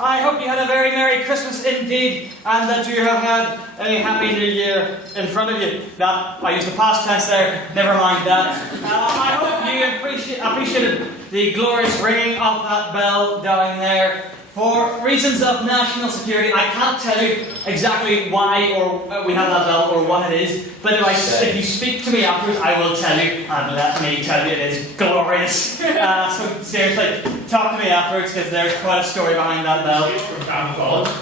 I hope you had a very Merry Christmas indeed, and that you have had a Happy New Year in front of you. That, I used the past tense there, never mind that. I hope you appreciated the glorious ringing of that bell down there. For reasons of national security, I can't tell you exactly why or we have that bell or what it is, but if you speak to me afterwards, I will tell you, and let me tell you, it is glorious. So seriously, talk to me afterwards, because there's quite a story behind that bell.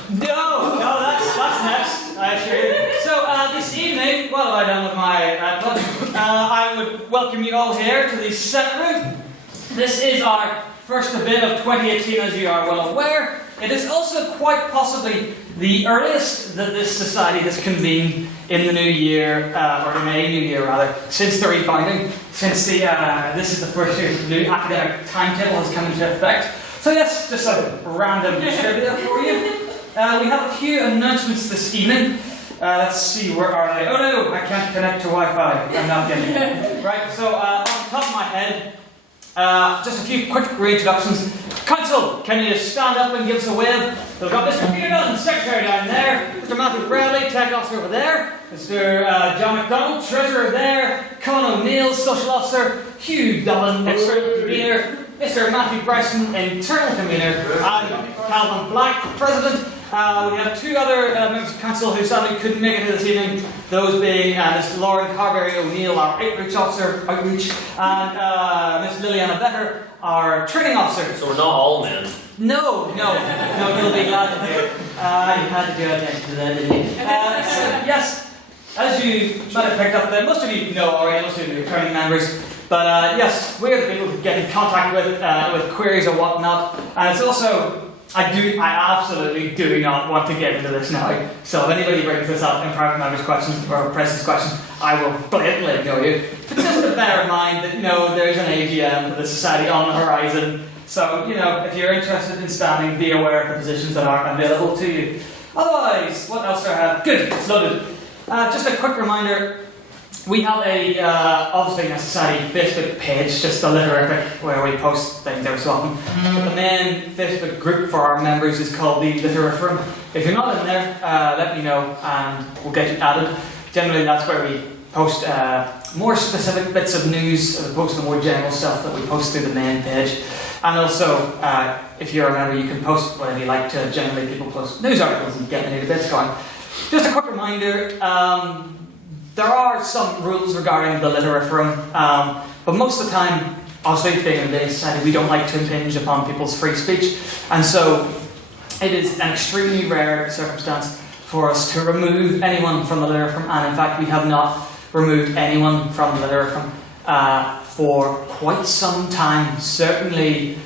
No, that's next, I assure you. So this evening, what have I done with my pledge? I would welcome you all here to the Senate room. This is our first debate of 2018, as you are well aware. It is also quite possibly the earliest that this society has convened in the new year, or in a new year rather, since the refounding, since this is the first year the new academic timetable has come into effect. So yes, just a random trivia for you. We have a few announcements this evening. Let's see, where are they? Oh no, I can't connect to Wi-Fi. I'm not getting it. Right, so on the top of my head, just a few quick reintroductions. Council, can you stand up and give us a wave? We've got Mr. Peter Dunn, Secretary down there, Mr. Matthew Bradley, Tech Officer over there, Mr. John McDonald, Treasurer there, Colin O'Neill, Social Officer, Hugh Dillon, External Convener, Mr. Matthew Bryson, Internal Convener, and Calvin Black, President. We have two other members of council who sadly couldn't make it this evening, those being Ms. Lauren Carberry O'Neill, our Outreach Officer, and Ms. Liliana Better, our Training Officer. So we're not all men? No, you'll be glad to hear. You had to do attention to that, didn't you? So, yes, as you might have picked up there, most of you know already, most of you are returning members, but yes, we are the people who get in contact with queries or whatnot, and it's also, I absolutely do not want to get into this now. So if anybody brings this up in private members' questions or press's questions, I will blatantly ignore you. But just to bear in mind that, there's an AGM for the society on the horizon. So, if you're interested in standing, be aware of the positions that are available to you. Otherwise, what else do I have? Good, it's loaded. Just a quick reminder. We have obviously a society Facebook page, just a literature where we post things every so often. But the main Facebook group for our members is called the Literature. If you're not in there, let me know and we'll get you added. Generally, that's where we post more specific bits of news as opposed to the more general stuff that we post through the main page. And also, if you're a member, you can post whatever you like to. Generally, people post news articles and get the new bits going. Just a quick reminder. There are some rules regarding the Literature, but most of the time, obviously being in today's society, we don't like to impinge upon people's free speech, and so it is an extremely rare circumstance for us to remove anyone from the Literature, and in fact we have not removed anyone from the Literature for quite some time, certainly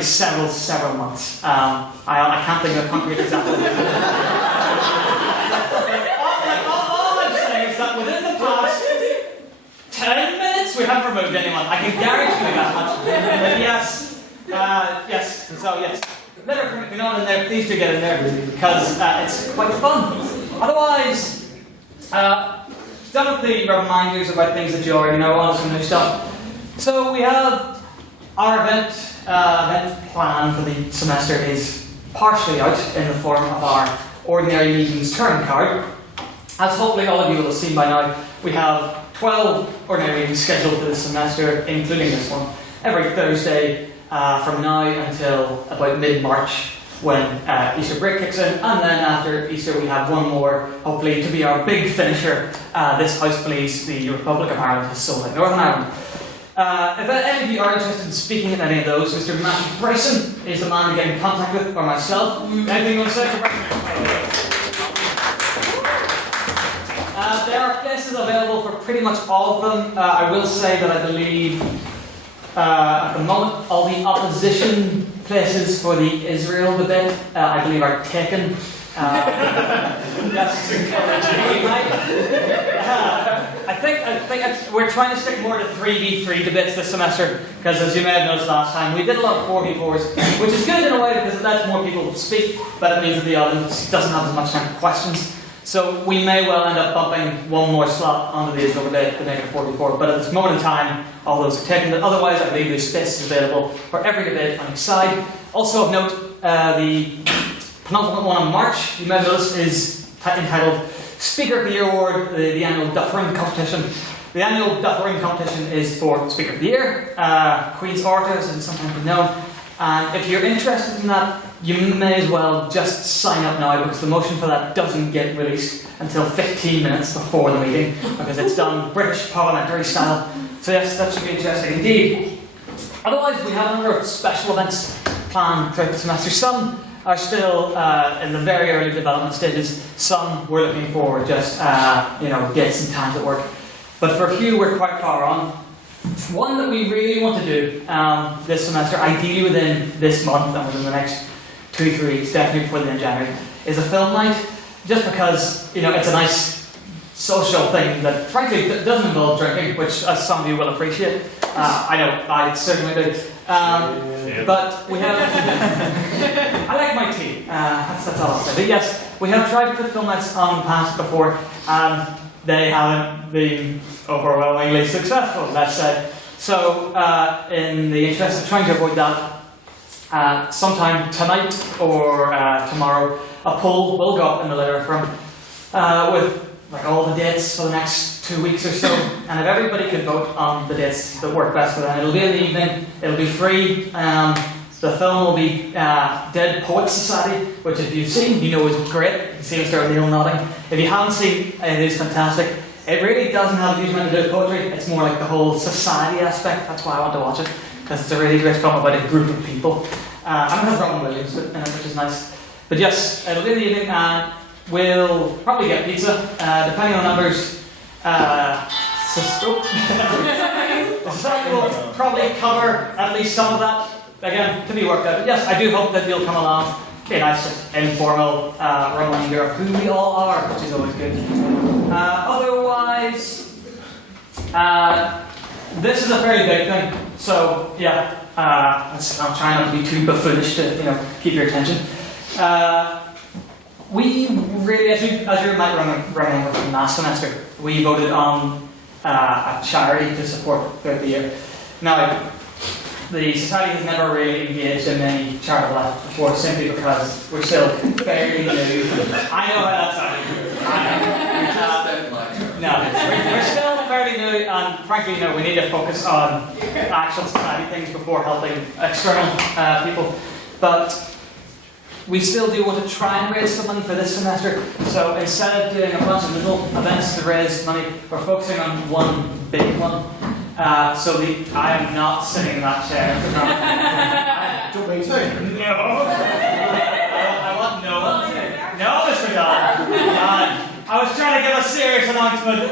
several months. I can't think of a concrete example. Within the past 10 minutes, we haven't removed anyone. I can guarantee you that much. But yes. So yes, Literature, if you're not in there, please do get in there because it's quite fun. Otherwise, some of the reminders about things that you already know, all some new stuff. So we have our event plan for the semester is partially out in the form of our ordinary meetings turn card. As hopefully all of you will have seen by now, we have 12 ordinary meetings scheduled for this semester, including this one, every Thursday from now until about mid-March when Easter break kicks in, and then after Easter we have one more, hopefully to be our big finisher. This House believes the Republic of Ireland has sold out Northern Ireland. If any of you are interested in speaking at any of those, Mr. Matthew Bryson is the man to get in contact with, or myself. Anything you want to say for Bryson? There are places available for pretty much all of them. I will say that I believe at the moment all the opposition places for the Israel debate I believe are taken. Yes. I think we're trying to stick more to 3v3 debates this semester because, as you may have noticed last time, we did a lot of 4v4s, which is good in a way because it lets more people speak, but it means that the audience doesn't have as much time for questions. So we may well end up bumping one more slot onto the Israel debate to make it 44, but at this moment in time, all those are taken. But otherwise, I believe there's spaces available for every debate on each side. Also of note, the penultimate one in March, you may notice, is entitled Speaker of the Year Award, the annual Duffering competition. The annual Duffering competition is for Speaker of the Year, Queen's Orators, and sometimes known. And if you're interested in that, you may as well just sign up now, because the motion for that doesn't get released until 15 minutes before the meeting, because it's done British parliamentary style. So yes, that should be interesting indeed. Otherwise, we have a number of special events planned throughout the semester. Some are still in the very early development stages. Some we're looking for just dates and times at work. But for a few, we're quite far on. One that we really want to do this semester, ideally within this month and within the next 2-3 weeks, definitely before the end of January, is a film night. Just because it's a nice social thing that, frankly, doesn't involve drinking, which, as some of you will appreciate, I know I certainly do. But we have. I like my tea. That's all I'll say. But yes, we have tried to put film nights on the past before, and they haven't been overwhelmingly successful, let's say. So, in the interest of trying to avoid that, sometime tonight or tomorrow, a poll will go up in the letter from with all the dates for the next 2 weeks or so, and if everybody could vote on the dates that work best for them, it'll be in the evening, it'll be free. The film will be Dead Poets Society, which if you've seen, you know is great. You can see Mr. O'Neill nodding. If you haven't seen, it is fantastic. It really doesn't have a huge amount to do with poetry. It's more like the whole society aspect. That's why I want to watch it, because it's a really great film about a group of people. And it has Robin Williams in it, which is nice. But yes, it'll be in the evening, and we'll probably get pizza, depending on numbers. The society will probably cover at least some of that. Again, to be worked out. But yes, I do hope that you'll come along. Be a nice, informal reminder of who we all are, which is always good. Otherwise, this is a very big thing. So yeah, I'm trying not to be too buffoonish to keep your attention. We really, as you might remember from last semester, we voted on a charity to support throughout the year. Now, the society has never really engaged in any charitable act before, simply because we're still fairly new. I know how that sounded. We're still fairly new, and frankly, we need to focus on actual society things before helping external people. But we still do want to try and raise some money for this semester. So instead of doing a bunch of little events to raise money, we're focusing on one big one. I am not sitting in that chair. Don't make sense. No. I want no one. No, Mr. Don. I was trying to give a serious announcement.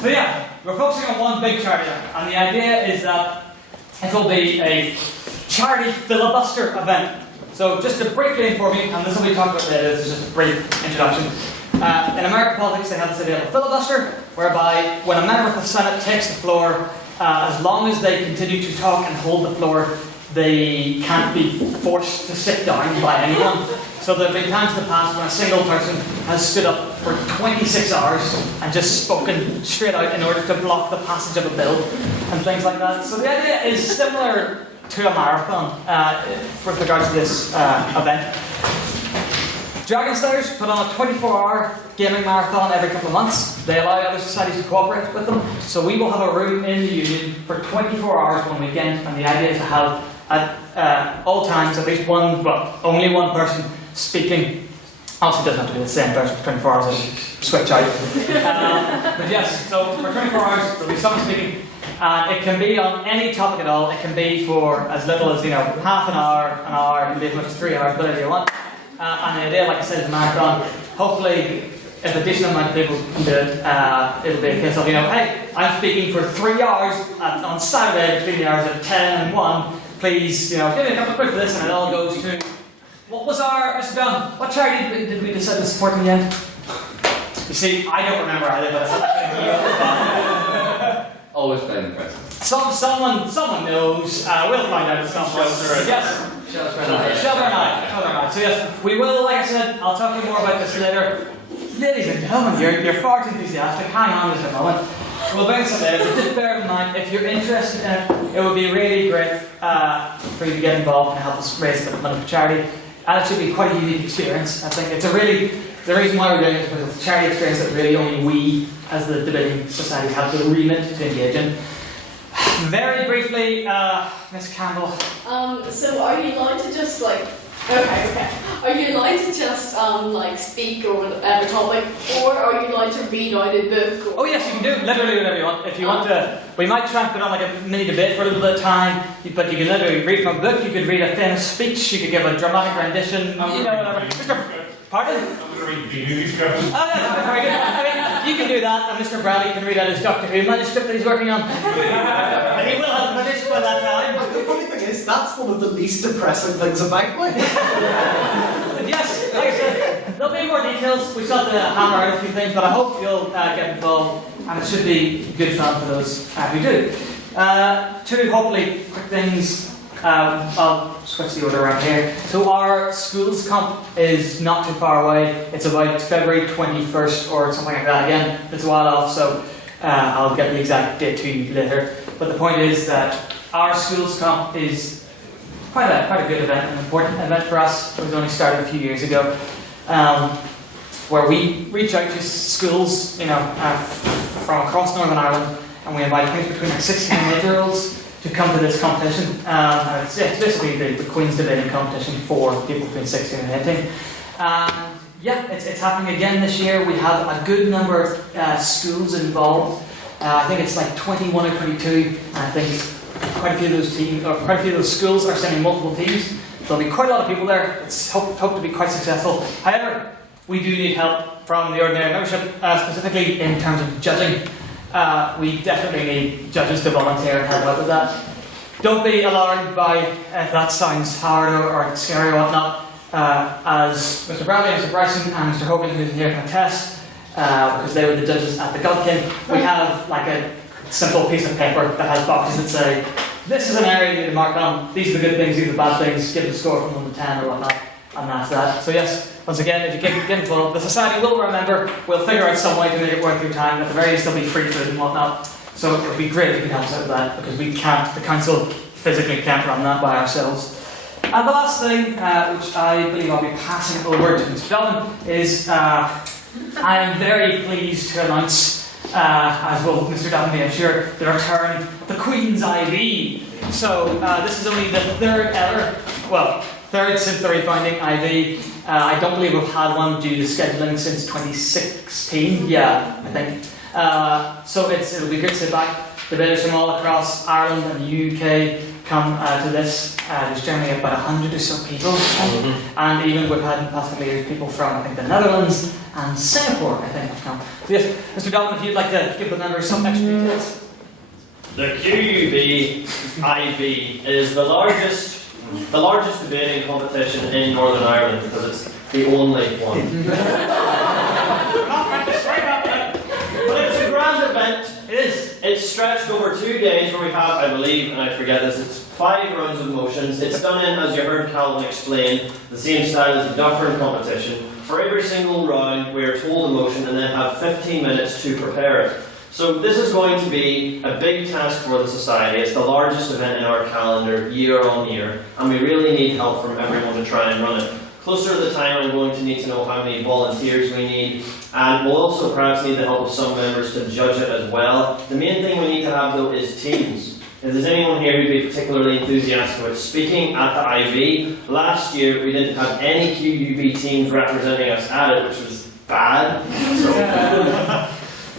So yeah, we're focusing on one big charity, and the idea is that it will be a charity filibuster event. So just to briefly inform you, and this will be talked about later, this is just a brief introduction. In American politics, they have this idea of a filibuster, whereby when a member of the Senate takes the floor, as long as they continue to talk and hold the floor, they can't be forced to sit down by anyone. So there have been times in the past when a single person has stood up for 26 hours and just spoken straight out in order to block the passage of a bill and things like that. So the idea is similar to a marathon with regards to this event. Dragon Slayers put on a 24-hour gaming marathon every couple of months. They allow other societies to cooperate with them. So we will have a room in the union for 24 hours one weekend, and the idea is to have at all times at least only one person speaking. Obviously, it doesn't have to be the same person for 24 hours, and switch out. But yes, so for 24 hours, there'll be someone speaking. It can be on any topic at all. It can be for as little as half an hour, it can be as much as 3 hours, whatever you want. And the idea, like I said, is a marathon. Hopefully, if a decent amount of people can do it, it'll be a case of, hey, I'm speaking for 3 hours on Saturday between the hours of 10 and 1. Please, give me a couple of quid for this, and it all goes to. What was Mr. Dunn, what charity did we decide to support in the end? You see, I don't remember either, but always playing the present. Someone knows. We'll find out at some point. Yes. Shelter and I. So yes, we will, like I said, I'll talk to you more about this later. Ladies and gentlemen, you're far too enthusiastic. Hang on just a moment. Well, very simple. Just bear in mind, if you're interested in it, it would be really great for you to get involved and help us raise a bit of money for charity. And it should be quite a unique experience. I think it's the reason why we're doing it is because it's a charity experience that really only we, as the debating society, have the remit to engage in. Very briefly, Miss Campbell. So are you allowed to just like, okay. Are you allowed to just like speak or whatever topic, or are you allowed to read out a book? Or Oh yes, you can do literally whatever you want. If you want to, we might try and put on like a mini debate for a little bit of time, but you can literally read from a book, you could read a famous speech, you could give a dramatic rendition, you know, whatever. Pardon? I'm going to read the movie script. Oh, that's very good. I mean, you can do that, and Mr. Bradley can read out his Doctor Who manuscript that he's working on. And he will have finished by that time. The funny thing is, that's one of the least depressing things about me. But yes, like I said, there'll be more details. We've got to hammer out a few things, but I hope you'll get involved, and it should be good fun for those who do. Two hopefully quick things. I'll switch the order around here. So our schools comp is not too far away. It's about February 21st or something like that. Again, it's a while off, so I'll get the exact date to you later. But the point is that our schools comp is quite a good event, an important event for us. It was only started a few years ago, where we reach out to schools, from across Northern Ireland, and we invite kids between 16 and 8-year-olds to come to this competition. It's basically the Queen's debating competition for people between 16 and 18. It's happening again this year. We have a good number of schools involved. I think it's like 21 or 22. I think quite a few of those teams, or quite a few of those schools are sending multiple teams. So there'll be quite a lot of people there. It's hope to be quite successful. However, we do need help from the ordinary membership, specifically in terms of judging. We definitely need judges to volunteer and help out with that. Don't be alarmed by if that sounds hard or scary or whatnot. As Mr. Bradley, Mr. Bryson and Mr. Hogan, who's here, can attest, because they were the judges at the Godkin, we have like a simple piece of paper that has boxes that say, this is an area you need to mark on, these are the good things, these are the bad things, give it a score from 1 to 10 or whatnot, and that's that. So yes, once again, if you get involved, the society will remember, we'll figure out some way to make it worth your time. At the very least, there'll be free food and whatnot. So it would be great if you could help us out with that, because we can't, the council physically can't run that by ourselves. And the last thing, which I believe I'll be passing over to Mr. Dublin, is I am very pleased to announce, as will Mr. Dublin be, I'm sure, the return of the Queen's IV. So this is only the third since the refounding IV. I don't believe we've had one due to scheduling since 2016. Yeah, I think. So it'll be good to sit back. Debaters from all across Ireland and the UK come to this. There's generally about 100 or so people. And even we've had in the past couple of years people from, I think, the Netherlands and Singapore, I think, have come. So yes, Mr. Dublin, if you'd like to give the members some extra details. The QUB IV is the largest debating competition in Northern Ireland because it's the only one. But it's a grand event. It is. It's stretched over 2 days where we have, I believe, and I forget this, it's 5 rounds of motions. It's done in, as you heard Calvin explain, the same style as the Dufferin competition. For every single round, we are told a motion and then have 15 minutes to prepare it. So this is going to be a big task for the society. It's the largest event in our calendar year on year, and we really need help from everyone to try and run it. Closer to the time, I'm going to need to know how many volunteers we need, and we'll also perhaps need the help of some members to judge it as well. The main thing we need to have though is teams. If there's anyone here who'd be particularly enthusiastic about speaking at the IV, last year we didn't have any QUB teams representing us at it, which was bad.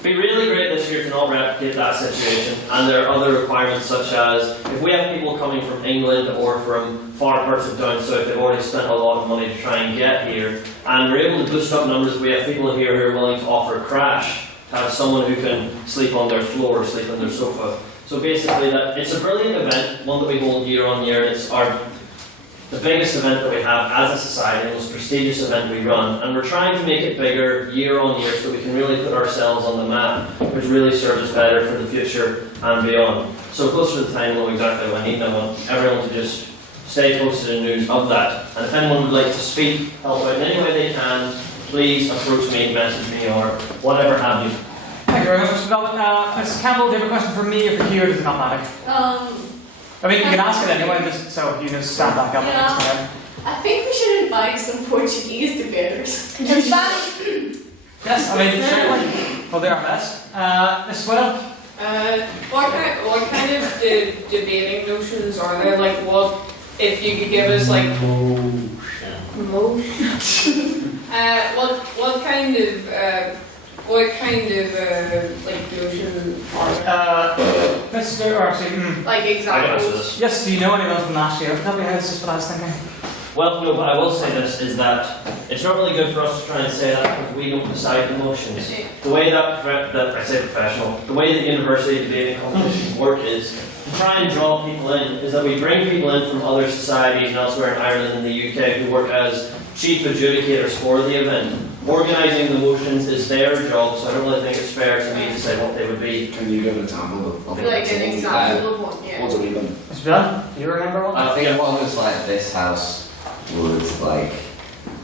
So it'd be really great this year to not replicate that situation, and there are other requirements such as if we have people coming from England or from far parts of down south, they've already spent a lot of money to try and get here, and we're able to boost up numbers. We have people here who are willing to offer crash, to have someone who can sleep on their floor or sleep on their sofa. So basically, it's a brilliant event, one that we hold year on year. It's the biggest event that we have as a society, the most prestigious event we run, and we're trying to make it bigger year on year so we can really put ourselves on the map, which really serves us better for the future and beyond. So closer to the time, we'll know exactly what I need. I want everyone to just stay close to the news of that. And if anyone would like to speak, help out in any way they can, please approach me, message me, or whatever have you. Thank you very much, Mr. Dobbin. Ms. Campbell, do you have a question for me or for you, or does it not matter? I mean, you can ask it anyway, just so you just stand back up. Yeah. I think we should invite some Portuguese debaters. In Spanish. Yes, I mean, certainly. We'll do our best. Ms. Will? What kind of debating notions are there? Like, what if you could give us like what kind of like notion are there? Mr. Or actually, Like I can answer examples. this. yes, do you know anyone from last year? Off the top of your head, it's just what I was thinking. Well, no, but I will say this, is that it's not really good for us to try and say that because we don't decide the motions. The way that I say professional, the way that university debating competitions work is to try and draw people in, is that we bring people in from other societies and elsewhere in Ireland and the UK who work as chief adjudicators for the event. Organising the motions is their job, so I don't really think it's fair to me to say what they would be. Can you give an example of Like an example of one, yeah. What's it even? Mr. Bill, do you remember one? I think one was like this house would like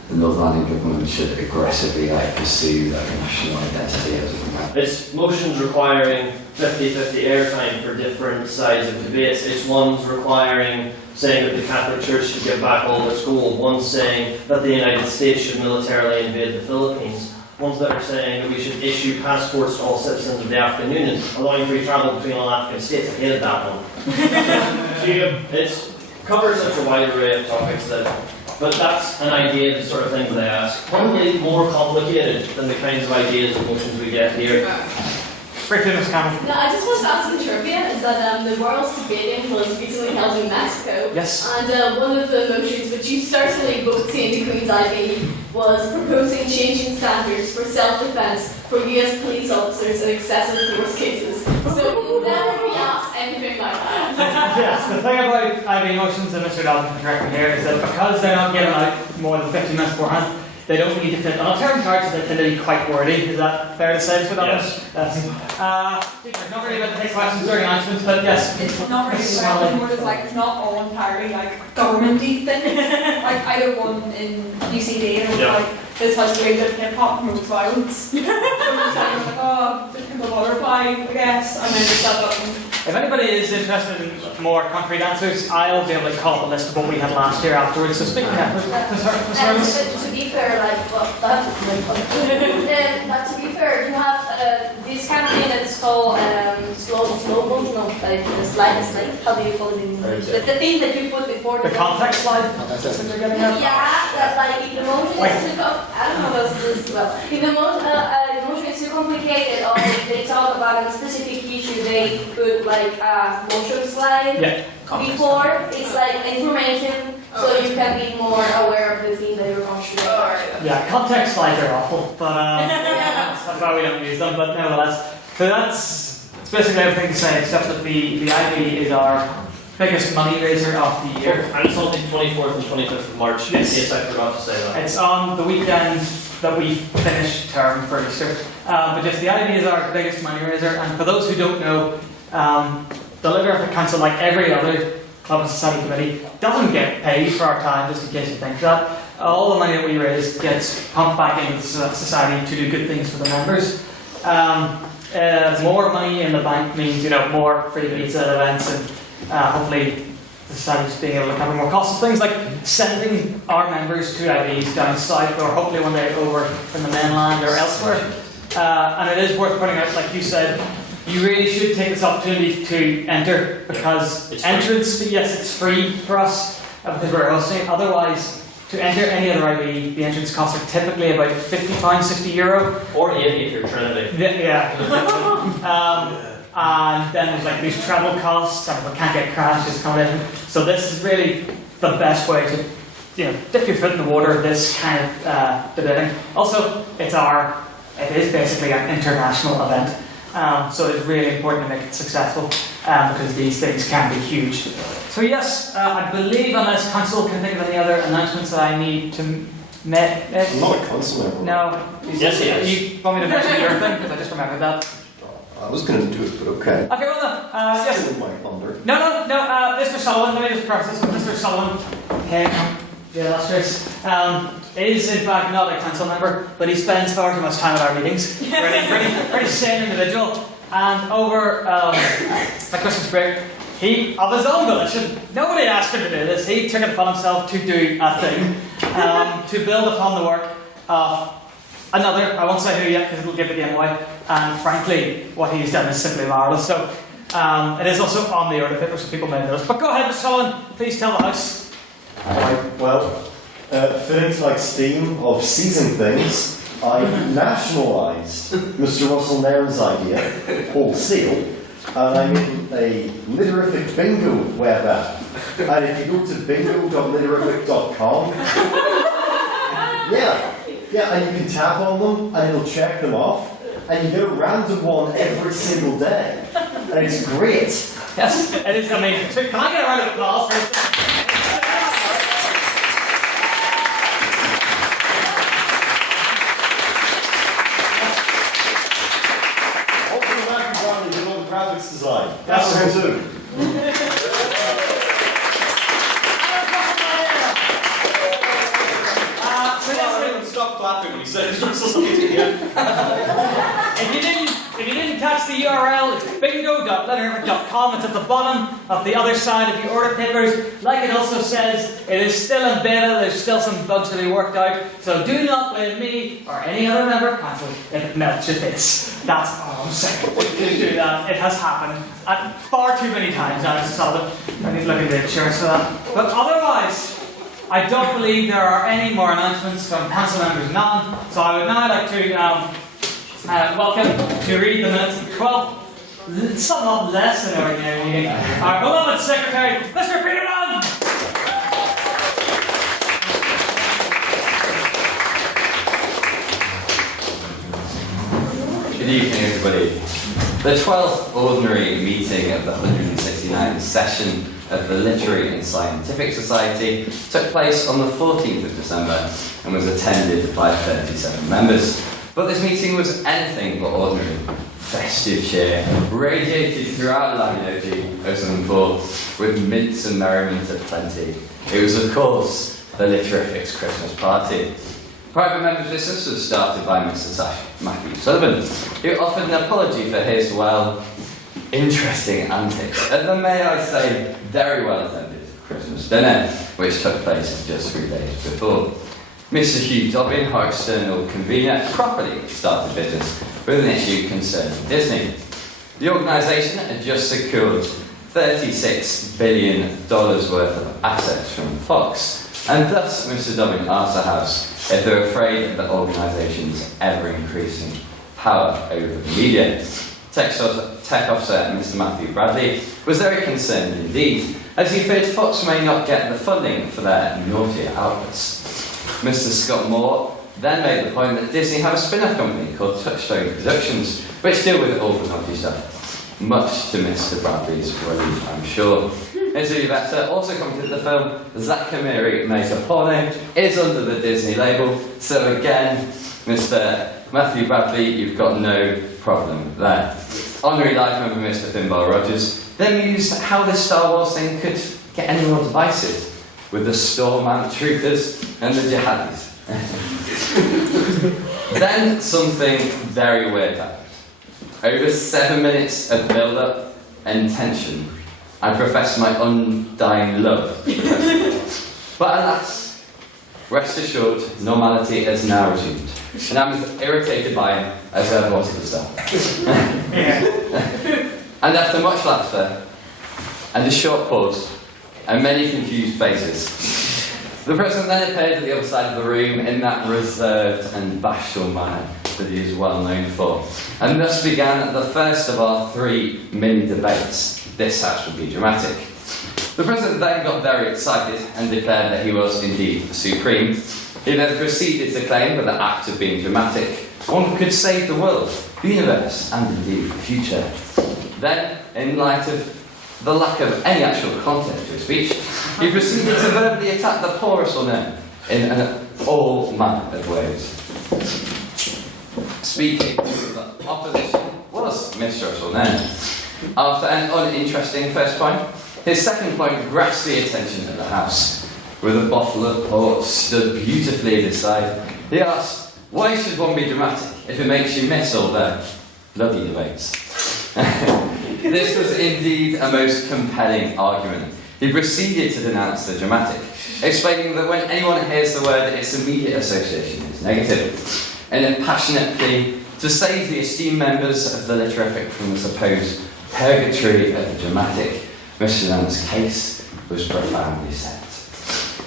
the Northern Ireland government should aggressively like pursue like national identity or something like that. It's motions requiring 50-50 airtime for different sides of debates. It's ones requiring saying that the Catholic Church should give back all of its gold. One's saying that the United States should militarily invade the Philippines. Ones that are saying that we should issue passports to all citizens of the African Union, allowing free travel between all African states. I hated that one. It covers such a wide array of topics but that's an idea of the sort of things they ask. Probably more complicated than the kinds of ideas and motions we get here. Briefly, Ms. Campbell. No, I just want to ask some trivia. Is that the World's Debating was recently held in Mexico, Yes. and one of the motions which you certainly both see in the Queen's ID was proposing changing standards for self-defense for US police officers in excessive force cases. So never be asked anything like that. Yes, the thing about IB motions, and Mr. Dobbin can correct me here, is that because they're not given out more than 15 minutes beforehand, they don't need to fit on a term card, so they tend to be quite wordy. Is that fair to say, Mr. Dobbin? Yes. We're not really about to take questions or announcements, but yes. It's not really well, more it's like it's not all entirely like governmenty thing. Like I did one in UCD and it was Yeah. like this has to raise hip hop promotes violence. So it was like, oh, the pimple butterfly, I guess, and then just set up and If anybody is interested in more concrete answers, I'll be able to call up a list of what we had last year afterwards. So speaking of To be fair, like, well, but to be fair, you have this campaign that's called slow, no, like the slide, how do you call it in English? The thing that you put before the context slide. That's what you're getting at? Yeah, that's like if the motion is too I don't know what's this, well, if the motion is too complicated or if they talk about a specific issue, they put like a motion slide Yeah. before. It's like information, so you can be more aware of the thing that you're going to do. Yeah, context slides are awful, but that's why we don't use them. But nevertheless, so that's basically everything to say, except that the IB is our biggest money raiser of the year. And it's on the 24th and 25th of March, Yes. in case I forgot to say that. It's on the weekend that we finish term for Easter. But just the IB is our biggest money raiser, and for those who don't know, the Liver of the Council, like every other Club and Society committee, doesn't get paid for our time, just in case you think that. All the money that we raise gets pumped back into society to do good things for the members. More money in the bank means, more free pizza at events, and hopefully the society's being able to cover more costs. Things like sending our members to IBs down south, or hopefully one day over in the mainland or elsewhere. And it is worth pointing out, like you said, you really should take this opportunity to enter, because It's free. entrance, yes, it's free for us because we're hosting. Otherwise, to enter any other IB, the entrance costs are typically about £50, €60. Or 80 if you're Trinity. Yeah. And then there's like these travel costs, and if we can't get crashes, accommodation. So this is really the best way to, dip your foot in the water. This kind of debating. Also, it is basically an international event. So it's really important to make it successful, because these things can be huge. So yes, I believe, unless council can think of any other announcements that I need to make. I'm not a council member. No. Yes, he is. You want me to mention your thing? Because I just remembered that. I was going to do it, but okay. Okay, well then, yes. Stealing my thunder. No, Mr. Sullivan, let me just process with Mr. Sullivan. Okay, the illustrious. is in fact not a council member, but he spends far too much time at our meetings. Pretty sane individual. And over the Christmas break, he, of his own volition, nobody asked him to do this, he took it upon himself to do a thing, to build upon the work of another, I won't say who yet because it'll give the game away, and frankly, what he's done is simply marvellous. So, it is also on the order paper, so people may notice. But go ahead, Mr. Sullivan, please tell the House. Right, well, fitting to Mike's theme of seizing things, I nationalised Mr. Russell Nairn's idea, wholesale, and I made a litterific bingo web app. And if you go to bingo.litterific.com, yeah, and you can tap on them, and it'll check them off, and you get a random one every single day, and it's great. Yes, it is amazing. So, can I get a round of applause for this? Graphics design. That's him too. Stop clapping when you said it. If you didn't catch the URL, it's bingo.letterhead.com. It's at the bottom of the other side of the order papers. Like it also says, it is still in beta. There's still some bugs to be worked out. So do not blame me or any other member of council if it melts your face. That's all I'm saying. Do that. It has happened far too many times now, Mr. Sullivan. I need to look at the insurance for that. But otherwise, I don't believe there are any more announcements from council members, none. So I would now like to welcome to read the minutes of 12, somewhat less than ordinary meeting. Our beloved secretary, Mr. Peter Dunn! Good evening, everybody. The 12th ordinary meeting of the 169th session of the Literary and Scientific Society took place on the 14th of December and was attended by 37 members. But this meeting was anything but ordinary. Festive cheer radiated throughout Laminoji, 074, with mints and merriment aplenty. It was, of course, the Litterifics Christmas party. Private members' business was started by Mr. Matthew Sullivan, who offered an apology for his, well, interesting antics at the, may I say, very well attended Christmas dinner, which took place just 3 days before. Mr. Hugh Dobbin, our external convener, properly started business with an issue concerning Disney. The organisation had just secured $36 billion worth of assets from Fox, and thus Mr. Dobbin asked the House if they're afraid of the organisation's ever-increasing power over the media. Tech officer Mr. Matthew Bradley was very concerned indeed, as he feared Fox may not get the funding for their naughtier outlets. Mr. Scott Moore then made the point that Disney have a spin-off company called Touchstone Productions, which deal with all the naughty stuff, much to Mr. Bradley's relief, I'm sure. Izzy Vector also commented that the film Zach Kamiri Makes a Porno is under the Disney label, so again, Mr. Matthew Bradley, you've got no problem there. Honorary Life member Mr. Finbar Rogers then mused how this Star Wars thing could get any more divisive with the Stormant Troopers and the Jihadis. Then something very weird happened. Over 7 minutes of build-up and tension, I professed my undying love for the president. But alas, rest assured, normality has now resumed, and I'm as irritated by him as I ever was at the start. And after much laughter, and a short pause, and many confused faces, the President then appeared at the other side of the room in that reserved and bashful manner that he is well known for, and thus began the first of our 3 mini debates. This House would be dramatic. The President then got very excited and declared that he was indeed supreme. He then proceeded to claim that the act of being dramatic, one could save the world, the universe, and indeed the future. Then, in light of the lack of any actual content to his speech, he proceeded to verbally attack the poor Russell Nairn in all manner of ways. Speaking to the opposition was Mr. Russell Nairn. After an uninteresting first point, his second point grasped the attention of the House. with a bottle of port stood beautifully at his side. He asked, why should one be dramatic if it makes you miss all the bloody debates? This was indeed a most compelling argument. He proceeded to denounce the dramatic, explaining that when anyone hears the word, its immediate association is negative, and a passionate plea to save the esteemed members of the Litterific from the supposed purgatory of the dramatic. Mr. Dunn's case was profoundly set.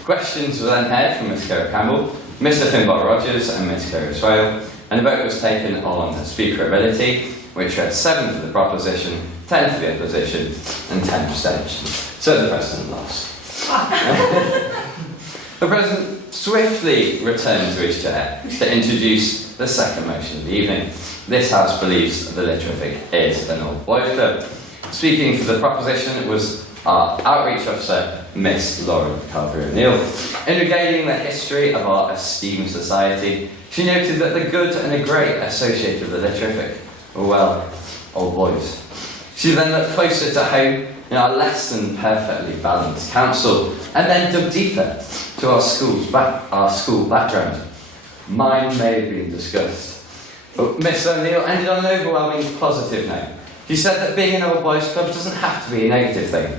Questions were then heard from Miss Cara Campbell, Mr. Finbar Rogers and Miss Cara Swale, and a vote was taken on speakerability, which read 7 for the proposition, 10 for the opposition, and 10 abstentions. So the President lost. The President swiftly returned to his chair to introduce the second motion of the evening. This House believes the Litterific is an old boys club. Speaking for the proposition was our outreach officer, Miss Lauren Calvary-O'Neill. In regaling the history of our esteemed society, she noted that the good and the great associated with the Litterific were, well, old boys. She then looked closer to home in our less than perfectly balanced council, and then dug deeper to our school background. Mine may have been discussed, but Miss O'Neill ended on an overwhelming positive note. She said that being an old boys club doesn't have to be a negative thing,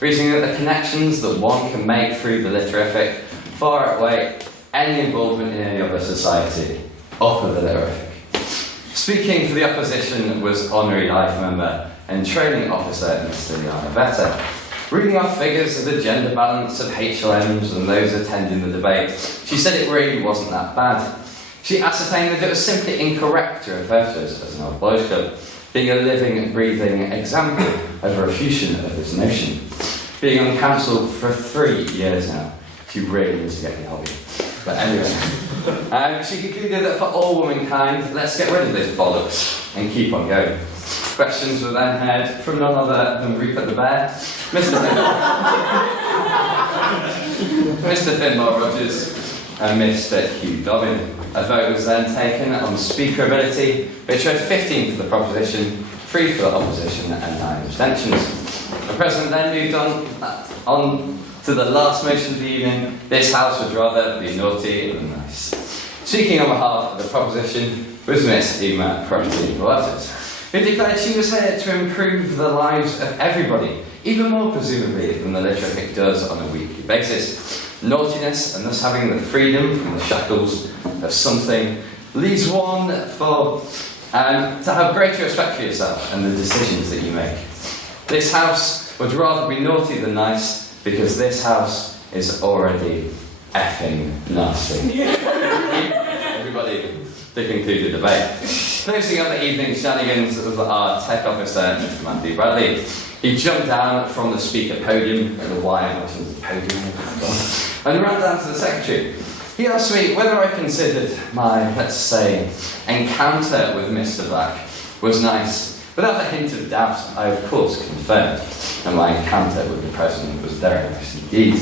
reasoning that the connections that one can make through the Litterific far outweigh any involvement in any other society of the Litterific. Speaking for the opposition was Honorary Life Member and Training Officer Mr. Liana Vetter. Reading off figures of the gender balance of HLMs and those attending the debate, she said it really wasn't that bad. She ascertained that it was simply incorrect to refer to us as an old boys club, being a living, breathing example of a refutation of this notion. Being on council for 3 years now, she really needs to get the hobby. But anyway, she concluded that for all womankind, let's get rid of this bollocks and keep on going. Questions were then heard from none other than Rupert the Bear, Mr. Finbar Rogers, and Mr. Hugh Dobbin. A vote was then taken on speakerability, which read 15 for the proposition, 3 for the opposition, and 9 abstentions. The President then moved on to the last motion of the evening. This House would rather be naughty than nice. Speaking on behalf of the proposition was Miss Emma Property-Waters, who declared she was here to improve the lives of everybody, even more presumably than the Litterific does on a weekly basis. Naughtiness, and thus having the freedom from the shackles of something, leads one to have greater respect for yourself and the decisions that you make. This House would rather be naughty than nice, because this House is already effing nasty. Everybody to conclude the debate. Closing up the evening shenanigans of our tech officer, Mr. Matthew Bradley. He jumped down from the speaker podium, and the wire buttons the podium, and ran down to the secretary. He asked me whether I considered my, let's say, encounter with Mr. Black was nice. Without a hint of doubt, I of course confirmed that my encounter with the President was very nice indeed.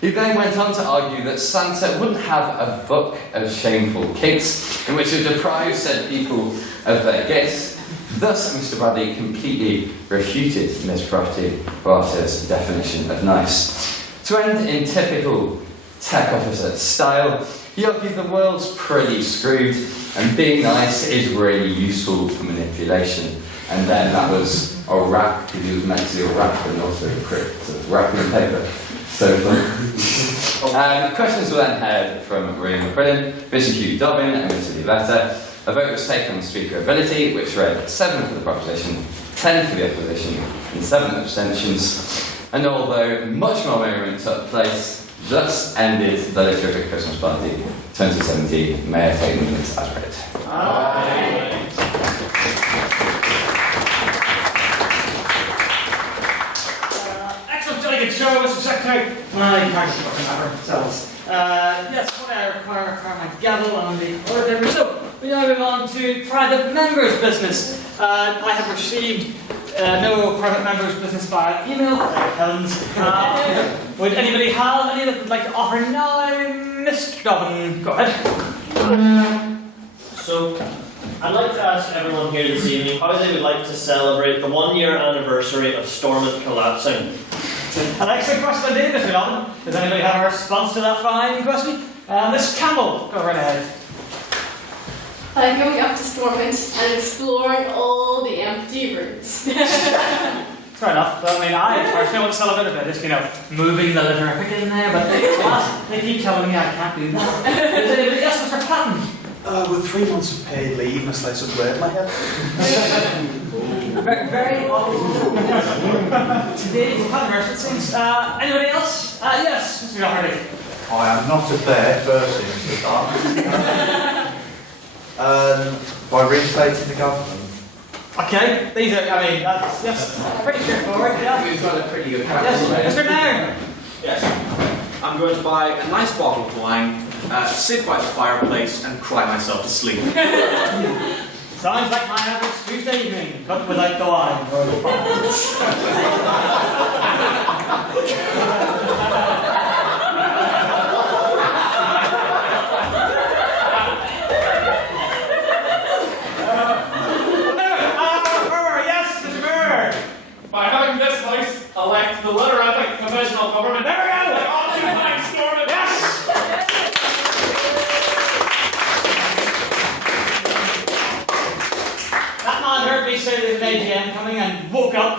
He then went on to argue that Santa wouldn't have a book of shameful kicks in which it deprives said people of their gifts. Thus, Mr. Bradley completely refuted Ms. Property-Waters' definition of nice. To end in typical tech officer style, he argued the world's pretty screwed, and being nice is really useful for manipulation. And then that was a rap, because he was meant to do a rap and also a crypt, so wrapping paper. So fun. Questions were then heard from Maria McQuillan, Mr. Hugh Dobbin, and Mr. Levetta. A vote was taken on speakerability, which read 7 for the proposition, 10 for the opposition, and 7 abstentions. And although much more merriment took place, thus ended the Litterific Christmas Party 2017. May I take the minutes as read? Aye. Excellent, jolly good show, Mr. Secretary. My cards fucking matter themselves. Yes, what I require my gavel and the order. So, we now move on to private members' business. I have received no private members' business via email. Would anybody have any that would like to offer now? Mr. Dobbin, go ahead. So, I'd like to ask everyone here this evening how they would like to celebrate the 1-year anniversary of Stormont collapsing. An excellent question indeed, Mr. Donovan. Does anybody have a response to that fine question? Miss Campbell, go right ahead. Like going up to Stormont and exploring all the empty rooms. Fair enough. Well, I mean, I personally want to sell a bit of it, just, moving the litter up in there, but they keep telling me I can't do that. Is anybody else, Mr. Patton? With 3 months of paid leave and a slice of bread in my head. Very Today, Patton, it seems. Anybody else? Yes, Mr. Doherty. I am not a bear, first thing to start. By reinstating the government. Okay, these are, that's pretty straightforward, yeah. We've got a pretty good Yes, Mr. Nairn. Yes. I'm going to buy a nice bottle of wine, sit by the fireplace and cry myself to sleep. Sounds like my average Tuesday evening, but without the wine or the By having this House elect the Litter-Ethic Provisional Government. There we go! Like occupying Stormont. Yes! That man heard me say there's an AGM coming and woke up.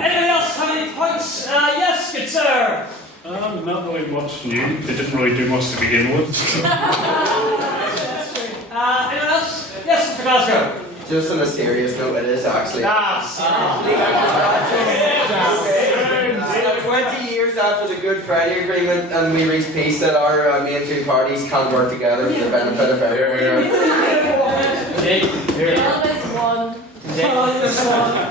Anybody else have any points? Yes, good sir. Not really much new. They didn't really do much to begin with. Anyone else? Yes, Mr. Glasgow. Just on a serious note, it is actually. 20 years after the Good Friday Agreement, and we reached peace that our main two parties can't work together for the benefit of everyone. Always one.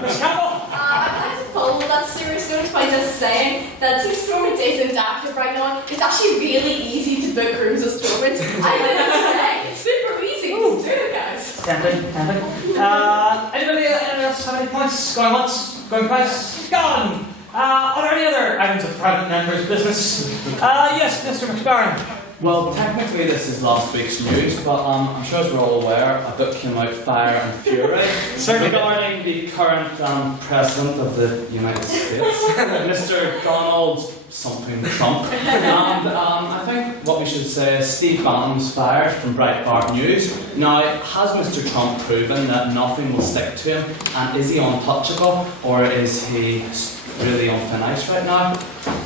Miss Campbell. I'd like to follow that serious note by just saying that since Stormont isn't active right now, it's actually really easy to book rooms at Stormont. I did it today. It's super easy. Just do it, guys. Tempting. Anybody else have any points? Going once? Going twice? Gone! Are there any other items of private members' business? Yes, Mr. McSparren. Well, technically this is last week's news, but I'm sure as we're all aware, a book came out, Fire and Fury, regarding the current President of the United States, Mr. Donald something Trump. And I think what we should say is Steve Bannon's fired from Breitbart News. Now, has Mr. Trump proven that nothing will stick to him, and is he untouchable, or is he really on thin ice right now?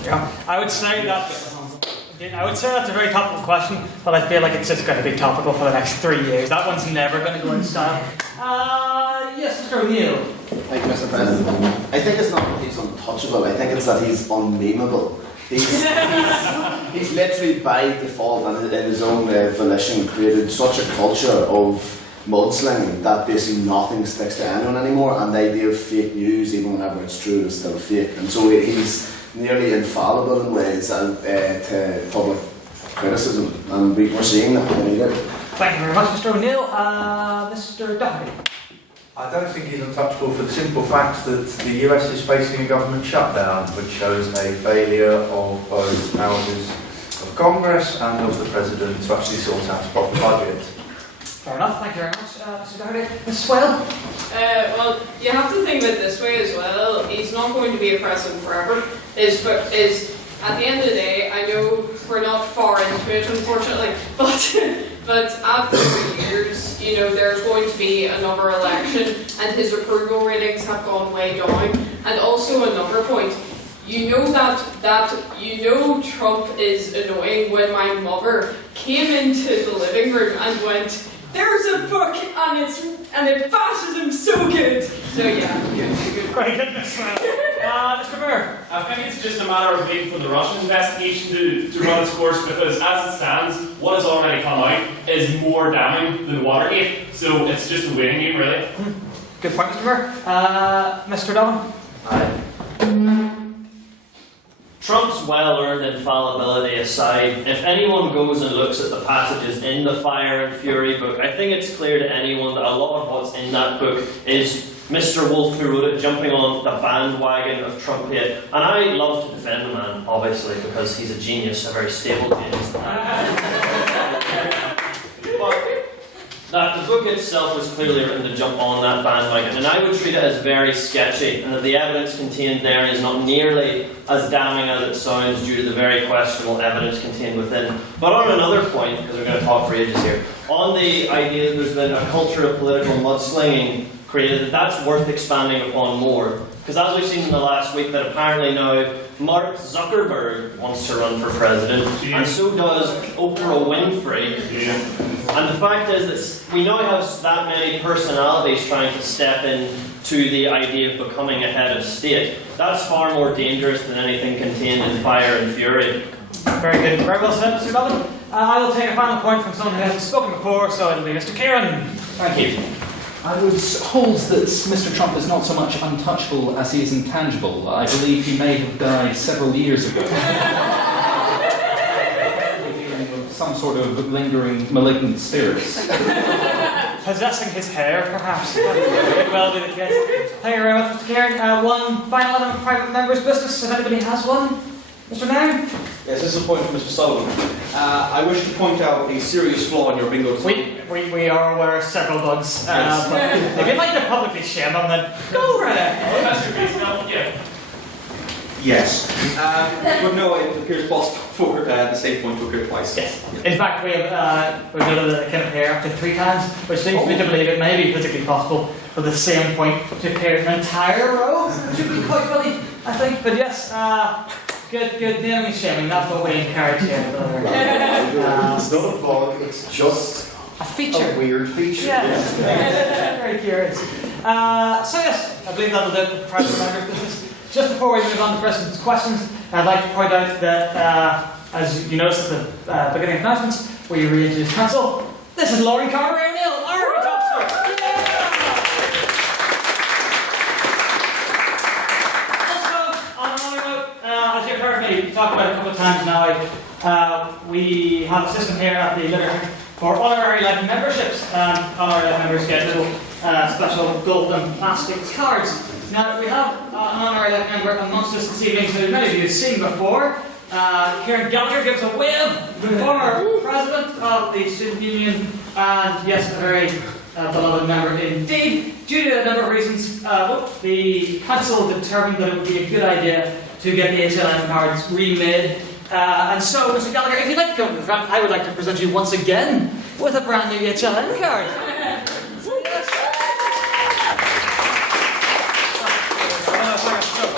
Yeah, I would say that's a very topical question, but I feel like it's just going to be topical for the next 3 years. That one's never going to go in style. Yes, Mr. O'Neill. Thank you, Mr. President. I think it's not that he's untouchable, I think it's that he's unmemeable. He's literally by default and in his own volition created such a culture of mudslinging that basically nothing sticks to anyone anymore, and the idea of fake news, even whenever it's true, is still fake. And so he's nearly infallible in ways to public criticism, and we're seeing that. Thank you very much, Mr. O'Neill. Mr. Doherty. I don't think he's untouchable for the simple fact that the US is facing a government shutdown, which shows a failure of both houses of Congress and of the President to actually sort out a proper budget. Fair enough, thank you very much, Mr. Doherty. Ms. Swell? Well, you have to think of it this way as well. He's not going to be a president forever. Is at the end of the day, I know we're not far into it, unfortunately, but after 3 years, there's going to be another election, and his approval ratings have gone way down. And also another point, Trump is annoying. When my mother came into the living room and went, "There's a book and it bashes him so good." So yeah, Very good, Ms. Swell. Mr. Burr. I think it's just a matter of waiting for the Russian investigation to run its course, because as it stands, what has already come out is more damning than Watergate. So it's just a waiting game, really. Good point, Mr. Burr. Mr. Donovan. Trump's well-earned infallibility aside, if anyone goes and looks at the passages in the Fire and Fury book, I think it's clear to anyone that a lot of what's in that book is Mr. Wolf, who wrote it, jumping on the bandwagon of Trump hate. And I love to defend the man, obviously, because he's a genius, a very stable genius. But the book book itself was clearly written to jump on that bandwagon, and I would treat it as very sketchy, and that the evidence contained therein is not nearly as damning as it sounds due to the very questionable evidence contained within. But on another point, because we're going to talk for ages here, on the idea that there's been a culture of political mudslinging created, that's worth expanding upon more. Because as we've seen in the last week, that apparently now Mark Zuckerberg wants to run for president, and so does Oprah Winfrey. And the fact is that we now have that many personalities trying to step in to the idea of becoming a head of state. That's far more dangerous than anything contained in Fire and Fury. Very good. Very well said, Mr. Donovan. I will take a final point from someone who hasn't spoken before, so it'll be Mr. Kieran. Thank you. I would hold that Mr. Trump is not so much untouchable as he is intangible. I believe he may have died several years ago. Dealing with some sort of lingering malignant spirits. Possessing his hair, perhaps. That could well be the case. Thank you very much, Mr. Kieran. One final item of private member's business, if anybody has one. Mr. Nairn? Yes, this is a point from Mr. Sullivan. I wish to point out a serious flaw in your bingo design. We are aware of several bugs. But if you'd like to publicly shame them, then go right ahead. Yes. But no, it appears possible for the same point to appear twice. Yes. In fact, we've noted that it can appear up to 3 times, which leads me to believe it may be physically possible for the same point to appear in an entire row, which would be quite funny, I think. But yes, good naming and shaming, that's what we encourage here. It's not a bug, it's just a feature. A weird feature. Yes. Very curious. So yes, I believe that'll do it for the private member's business. Just before we move on to President's questions, I'd like to point out that, as you noticed at the beginning of announcements, we reintroduced council. This is Laurie Carver O'Neill, our Irish officer. Also, on another note, as you've heard me talk about a couple of times now, we have a system here at the Litter for honorary life memberships. Honorary life members get little special gold and plastic cards. Now, we have an honorary life member amongst us this evening, so many of you have seen before. Kieran Gallagher gives a wave, the former president of the Student Union, and yes, a very beloved member indeed. Due to a number of reasons, the council determined that it would be a good idea to get the HLN cards remade. And so, Mr. Gallagher, if you'd like to come to the front, I would like to present you once again with a brand new HLN card.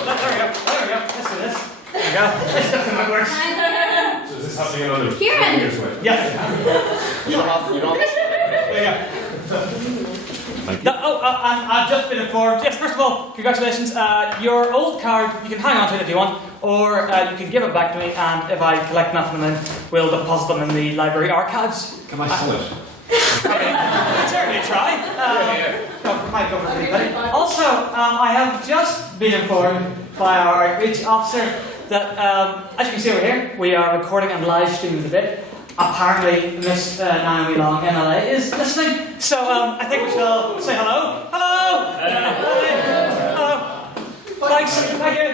There we go. This definitely might work. So is this happening another Kieran! years away? Yes. You don't There you go. And I've just been informed. Yes, first of all, congratulations. Your old card, you can hang on to it if you want, or you can give it back to me, and if I collect enough of them, then we'll deposit them in the library archives. Can I sell it? Okay, certainly try. Might go for anybody. Also, I have just been informed by our outreach officer that, as you can see over here, we are recording and live streaming the bit. Apparently, Miss Naomi Long in LA is listening, so I think we should all say hello. Hello! Hello! Thanks, thank you.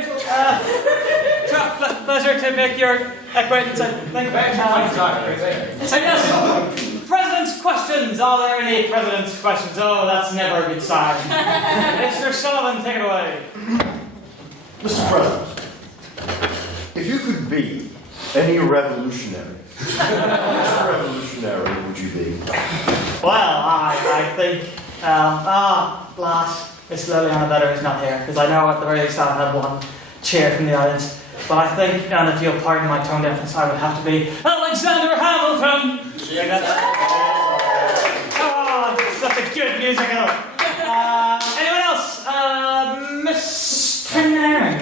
Pleasure to make your acquaintance. Thank you very much. So yes, President's questions. Are there any President's questions? Oh, that's never a good sign. Mr. Sullivan, take it away. Mr. President, if you could be any revolutionary, which revolutionary would you be? Well, I think, Blas is slowly on a better he's not here, because I know at the very least I had one cheer from the audience. But I think, and if you'll pardon my tone deafness, I would have to be Alexander Hamilton! Oh, such a good musical. Anyone else? Mr. Nairn.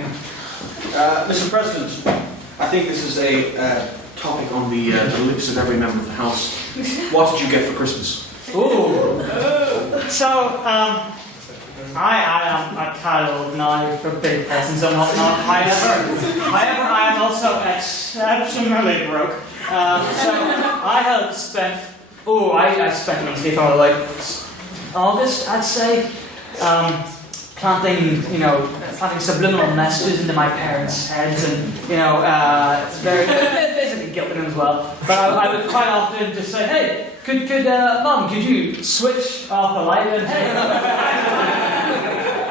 Mr. President, I think this is a topic on the lips of every member of the House. What did you get for Christmas? Ooh. So, I am a cattle now for big presents and whatnot. However, I am also exceptionally broke. So I have spent. I spent, like August, I'd say, planting, planting subliminal messages into my parents' heads, and it's very basically guilting them as well. But I would quite often just say, hey, Mum, could you switch off the light? And hey, I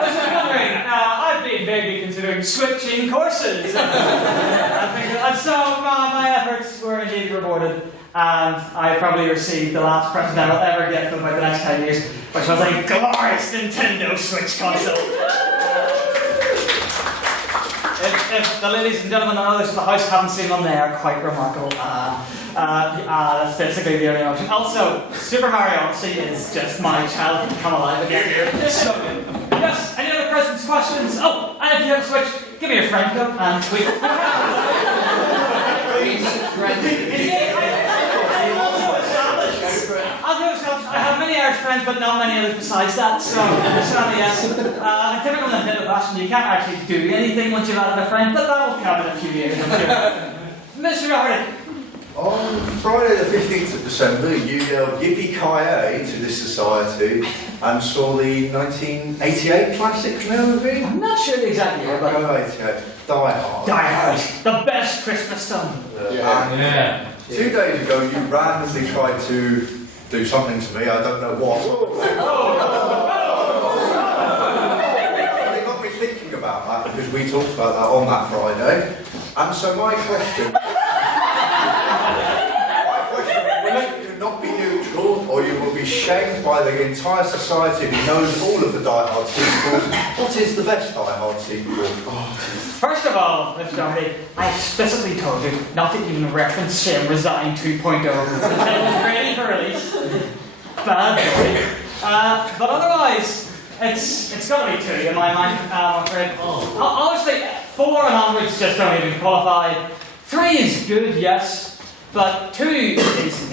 was just wondering, I've been vaguely considering switching courses. And so my efforts were indeed rewarded, and I probably received the last present I will ever get for about the next 10 years, which was a glorious Nintendo Switch console. If the ladies and gentlemen and others of the house haven't seen them, they are quite remarkable. That's basically the only option. Also, Super Mario Odyssey is just my childhood come alive again here. It's so good. Yes, any other presents, questions? Oh, and if you have a Switch, give me your friend code, and we... I have many Irish friends, but not many others besides that, so yes. Typical Nintendo fashion, you can't actually do anything once you've added a friend, but that will come in a few years, I'm sure. Mr. Doherty. On Friday the 15th of December, you yelled Yippee-ki-yay to this society and saw the 1988 classic movie? I'm not sure exactly what, but... 88, Die Hard. Die Hard, the best Christmas film. Yeah. 2 days ago, you randomly tried to do something to me, I don't know what. But it got me thinking about that because we talked about that on that Friday. And so my question will you not be neutral, or you will be shamed by the entire society who knows all of the Die Hard sequels. What is the best Die Hard sequel? First of all, Mr. Doherty, I explicitly told you not to even reference Resign 2.0 until it was ready for release. Bad boy. But otherwise, it's got to be 2 in my mind, I'm afraid. Honestly, 4 and onwards just don't even qualify. 3 is good, yes, but 2 is...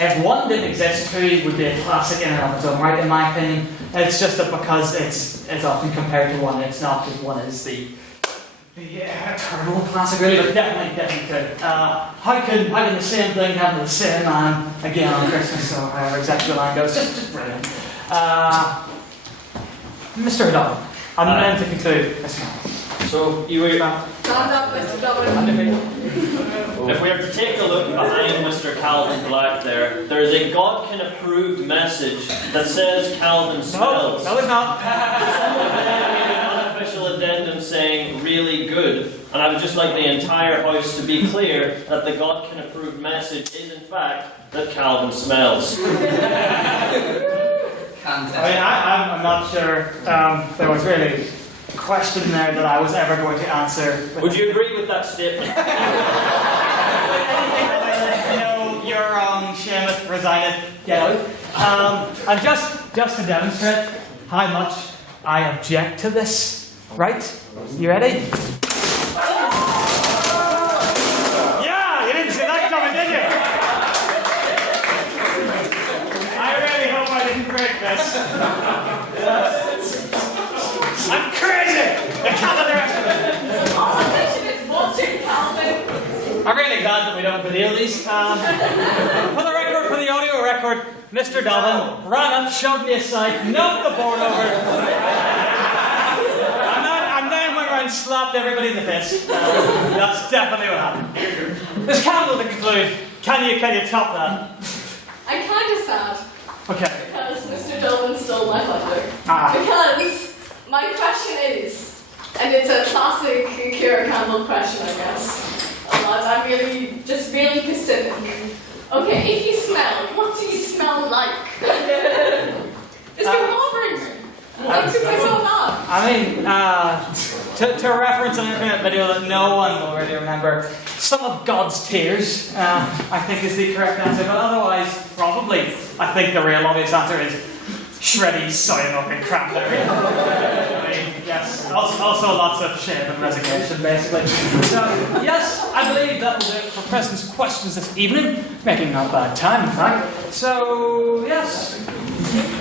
If 1 didn't exist, 2 would be a classic in and of its own right, in my opinion. It's just that because it's often compared to 1, it's not, because 1 is the eternal classic, really, but definitely 2. How can the same thing happen to the same man again on Christmas, or however exactly the line goes? Just brilliant. Mr. O'Donnell, I'm meant to conclude this now. So, you were... Stand up, Mr. Dublin. If we are to take a look behind Mr. Calvin Black there is a God-can-approved message that says Calvin smells. No, it's not. Unofficial addendum saying really good, and I would just like the entire house to be clear that the God-can-approved message is in fact that Calvin smells. I'm not sure there was really a question there that I was ever going to answer. Would you agree with that statement? No, you're wrong, Seamus, resign it, get out. And just to demonstrate how much I object to this, right? You ready? Yeah, you didn't see that coming, did you? I really hope I didn't break this. I'm crazy! I can't let the rest of it. All attention is watching, Calvin. I'm really glad that we don't video these. For the record, for the audio record, Mr. Dolan ran up, shoved me aside, knocked the board over, and then went around and slapped everybody in the face. That's definitely what happened. This candle to conclude. Can you top that? I'm kind of sad. Okay. Because Mr. Dolan stole my thunder. Ah. Because my question is, and it's a classic Kira Campbell question, I guess. I'm really specific. Okay, if you smell, what do you smell like? It's been bothering me. Like, so bad. I mean, to reference an internet video that no one will really remember, some of God's tears, I think is the correct answer, but otherwise, probably, I think the real obvious answer is shreddy soy milk and cranberry. I mean, yes, also lots of shame and resignation, basically. So, yes, I believe that will do it for President's questions this evening, making not bad time, in fact. So, yes,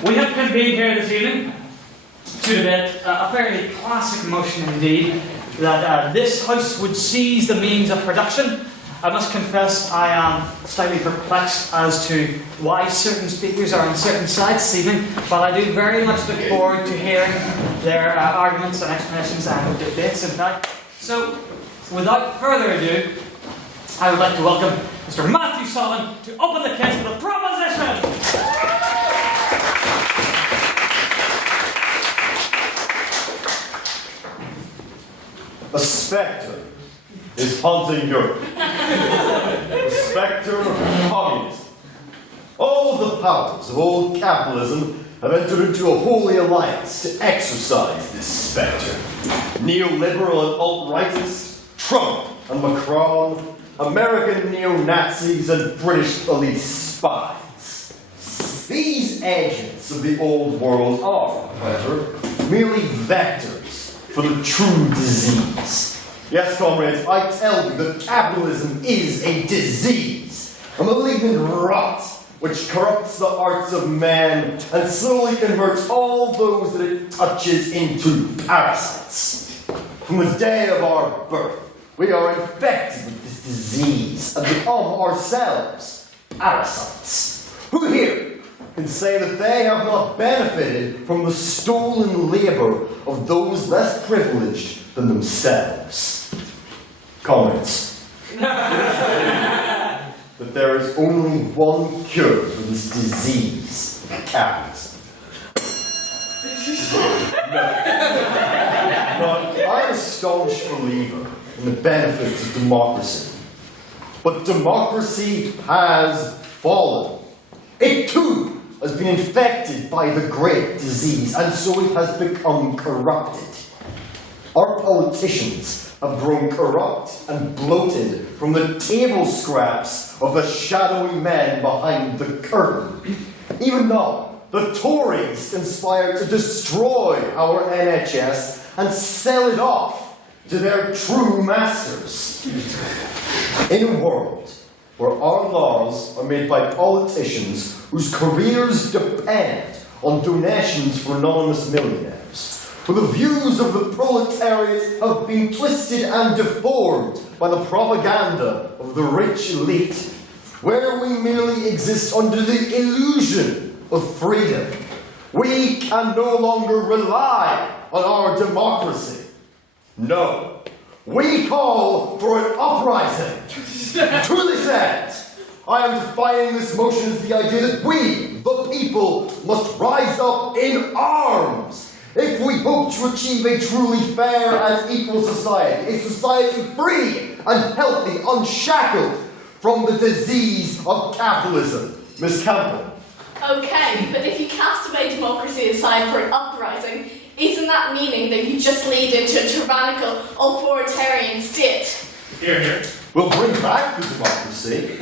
we have convened here this evening to debate a fairly classic motion indeed, that this House would seize the means of production I must confess I am slightly perplexed as to why certain speakers are on certain sides this evening, but I do very much look forward to hearing their arguments and explanations and debates, in fact. So, without further ado, I would like to welcome Mr. Matthew Solomon to open the case with a proposition! A spectre is haunting Europe. The spectre of communism. All of the powers of old capitalism have entered into a holy alliance to exorcise this spectre. Neoliberal and alt-rightists, Trump and Macron, American neo-Nazis and British elite spies. These agents of the old world are, however, merely vectors for the true disease. Yes, comrades, I tell you that capitalism is a disease, a malignant rot which corrupts the arts of man and slowly converts all those that it touches into parasites. From the day of our birth, we are infected with this disease and become ourselves parasites. Who here can say that they have not benefited from the stolen labour of those less privileged than themselves? Comments. That there is only one cure for this disease: capitalism. I'm a staunch believer in the benefits of democracy. But democracy has fallen. It too has been infected by the great disease, and so it has become corrupted. Our politicians have grown corrupt and bloated from the table scraps of the shadowy men behind the curtain. Even now, the Tories conspire to destroy our NHS and sell it off to their true masters. In a world where our laws are made by politicians whose careers depend on donations from anonymous millionaires, where the views of the proletariat have been twisted and deformed by the propaganda of the rich elite, where we merely exist under the illusion of freedom, we can no longer rely on our democracy. No. We call for an uprising. To this end, I am defining this motion as the idea that we, the people, must rise up in arms if we hope to achieve a truly fair and equal society, a society free and healthy, unshackled from the disease of capitalism. Miss Campbell. Okay, but if you cast away democracy aside for an uprising, isn't that meaning that you just lead into a tyrannical, authoritarian state? Here, here. We'll bring back the democracy.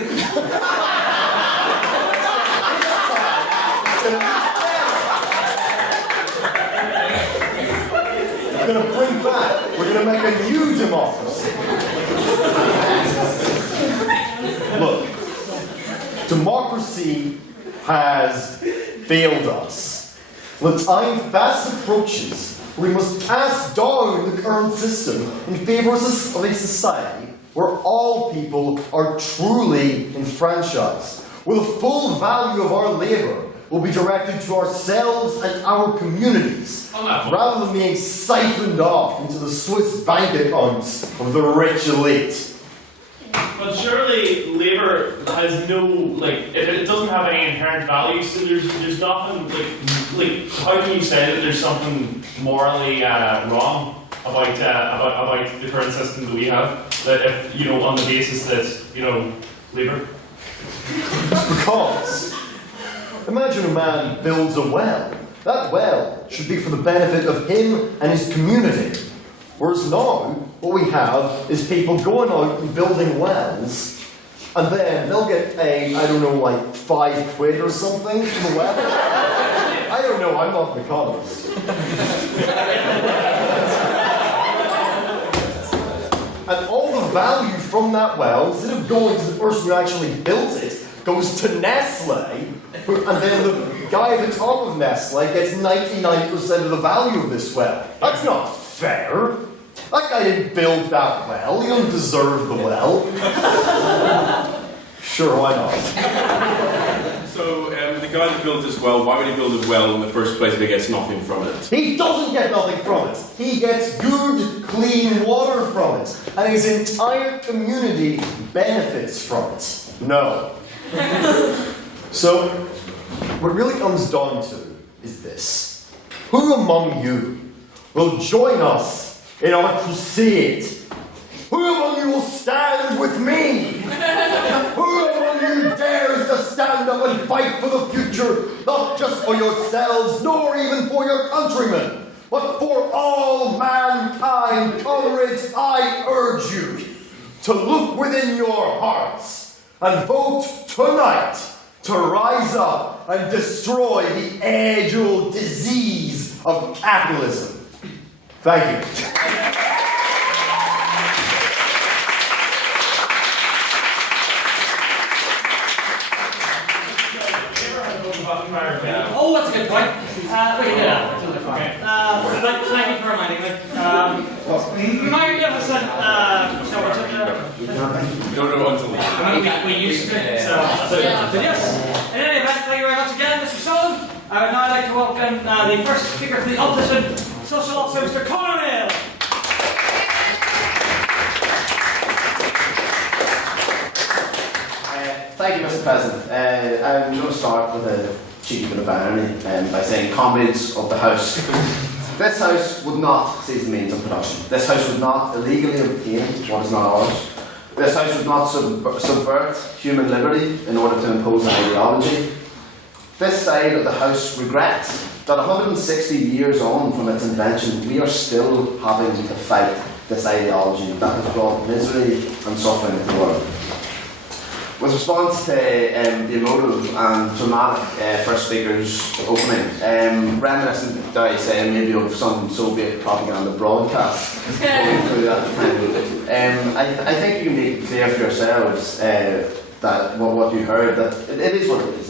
We're going to bring back, we're going to make a new democracy. Look, democracy has failed us. The time fast approaches, we must cast down the current system in favour of a society where all people are truly enfranchised, where the full value of our labour will be directed to ourselves and our communities, rather than being siphoned off into the Swiss bank accounts of the rich elite. But surely labour has no, it doesn't have any inherent value, so there's nothing, how can you say that there's something morally wrong about the current system that we have? That if, on the basis that, labour? Because, imagine a man builds a well. That well should be for the benefit of him and his community. Whereas now, what we have is people going out and building wells, and then they'll get paid, I don't know, like £5 or something for the well. I don't know, I'm not an economist. And all the value from that well, instead of going to the person who actually built it, goes to Nestle, and then the guy at the top of Nestle gets 99% of the value of this well. That's not fair. That guy didn't build that well. He don't deserve the well. Sure, why not? So, the guy that built this well, why would he build a well in the first place if he gets nothing from it? He doesn't get nothing from it. He gets good, clean water from it. And his entire community benefits from it. No. So, what it really comes down to is this. Who among you will join us in our crusade? Who among you will stand with me? Who among you dares to stand up and fight for the future, not just for yourselves, nor even for your countrymen, but for all mankind? Comrades, I urge you to look within your hearts and vote tonight to rise up and destroy the age-old disease of capitalism. Thank you. Oh, that's a good point. We can do that. Thank you for reminding me. Magnificent. Don't know until we used to. So yes. In any event, thank you very much again, Mr. Sullivan. I would now like to welcome the first speaker for the opposition, Social Officer Mr. Conor Neal. Thank you, Mr. President. I'm going to start with a cheeky bit of irony by saying, comrades of the House, this House would not seize the means of production. This House would not illegally obtain what is not ours. This House would not subvert human liberty in order to impose an ideology. This side of the House regrets that 160 years on from its invention, we are still having to fight this ideology that has brought misery and suffering to the world. With response to the emotive and dramatic first speaker's opening, reminiscent, dare I say, maybe of some Soviet propaganda broadcast going through at the time, I think you can be clear for yourselves that what you heard, that it is what it is.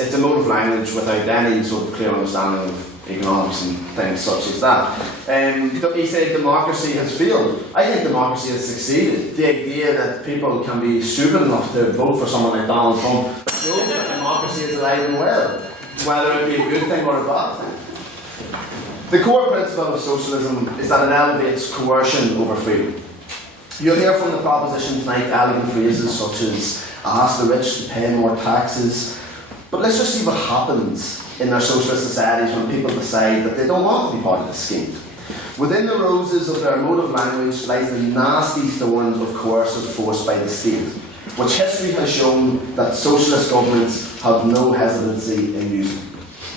It's emotive language without any sort of clear understanding of economics and things such as that. He said democracy has failed. I think democracy has succeeded. The idea that people can be stupid enough to vote for someone like Donald Trump shows that democracy is alive and well, whether it be a good thing or a bad thing. The core principle of socialism is that it elevates coercion over freedom. You'll hear from the proposition tonight elegant phrases such as ask the rich to pay more taxes, but let's just see what happens in their socialist societies when people decide that they don't want to be part of the scheme. Within the roses of their emotive language lies the nasty thorns of coercive force by the state, which history has shown that socialist governments have no hesitancy in using.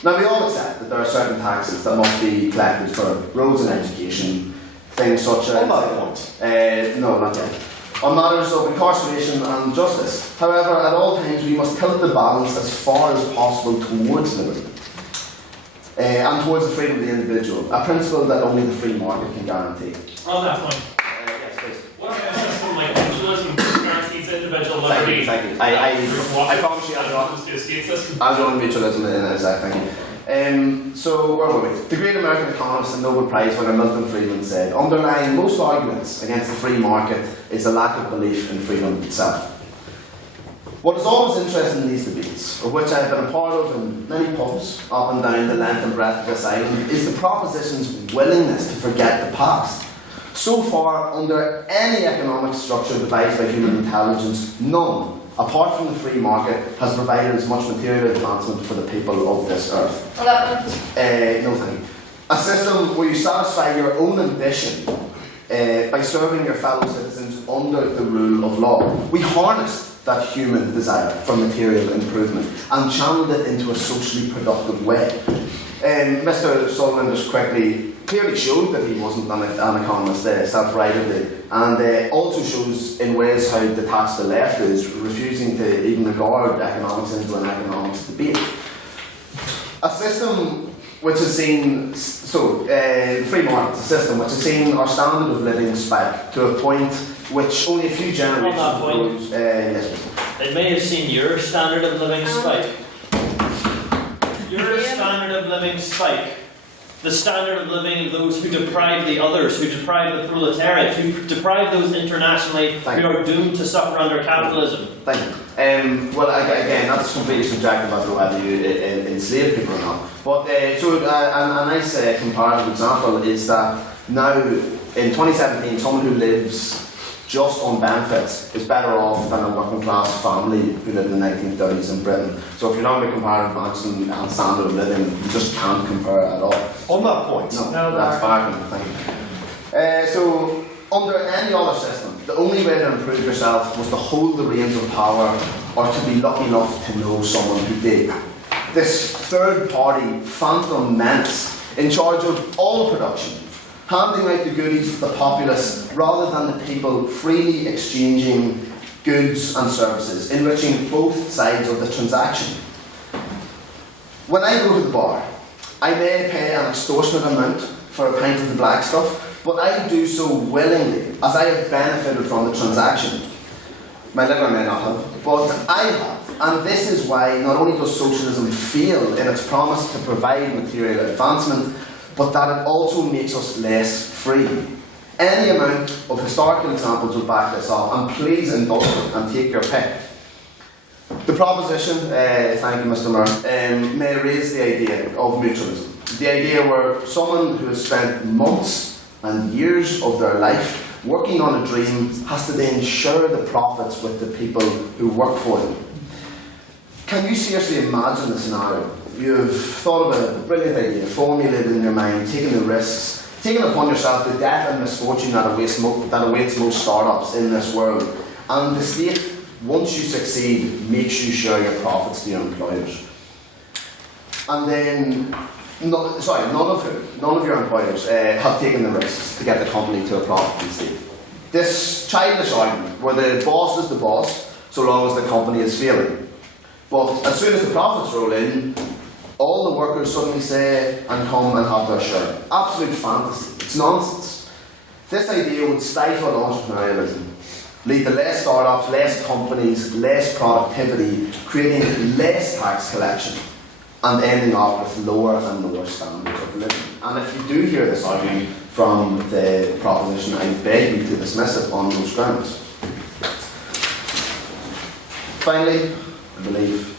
Now we all accept that there are certain taxes that must be collected for roads and education, things such as... no, not yet. On matters of incarceration and justice. However, at all times we must tilt the balance as far as possible towards liberty and towards the freedom of the individual, a principle that only the free market can guarantee. On that point, yes, please. What about a system like socialism guarantees individual liberty? Thank you. I promise you I'll join mutualism in a sec, thank you. So, where were we? The great American economist and Nobel Prize winner Milton Friedman said, underlying most arguments against the free market is a lack of belief in freedom itself. What is always interesting in these debates, of which I have been a part of in many pubs up and down the length and breadth of this island, is the proposition's willingness to forget the past. So far, under any economic structure devised by human intelligence, none, apart from the free market, has provided as much material advancement for the people of this earth. No thank you. A system where you satisfy your own ambition by serving your fellow citizens under the rule of law. We harnessed that human desire for material improvement and channeled it into a socially productive way. Mr. Sullivan just clearly showed that he wasn't an economist self-rightedly, and also shows in ways how detached the left is, refusing to even regard economics into an economics debate. A system which has seen, free market, a system which has seen our standard of living spike to a point which only a few generations ago. It may have seen your standard of living spike. Your standard of living spike. the standard of living of those who deprive the others, who deprive the proletariat, who deprive those internationally who are doomed to suffer under capitalism? Thank you. Well, again, that's completely subjective as to whether you enslave people or not. But a nice comparative example is that now, in 2017, someone who lives just on benefits is better off than a working class family who lived in the 1930s in Britain. So if you're not going to compare advance and standard of living, you just can't compare it at all. On that point, no, that's fine. Thank you. So under any other system, the only way to improve yourself was to hold the reins of power or to be lucky enough to know someone who did. This third-party phantom menace in charge of all production, handing out the goodies to the populace rather than the people, freely exchanging goods and services, enriching both sides of the transaction. When I go to the bar, I may pay an extortionate amount for a pint of the black stuff, but I do so willingly, as I have benefited from the transaction. My liver may not have, but I have. And this is why not only does socialism fail in its promise to provide material advancement, but that it also makes us less free. Any amount of historical examples will back this up, and please indulge it and take your pick. The proposition, thank you Mr. Murr, may raise the idea of mutualism. The idea where someone who has spent months and years of their life working on a dream has to then share the profits with the people who work for them. Can you seriously imagine the scenario? You've thought of a brilliant idea, formulated in your mind, taken the risks, taken upon yourself the death and misfortune that awaits most startups in this world. And the state, once you succeed, makes you share your profits to your employers. And then, none of your employers have taken the risks to get the company to a profitable state. This childish argument, where the boss is the boss, so long as the company is failing. But as soon as the profits roll in, all the workers suddenly say and come and have their share. Absolute fantasy. It's nonsense. This idea would stifle entrepreneurialism, lead to less startups, less companies, less productivity, creating less tax collection, and ending up with lower and lower standards of living. And if you do hear this argument from the proposition, I beg you to dismiss it on those grounds. Finally, I believe,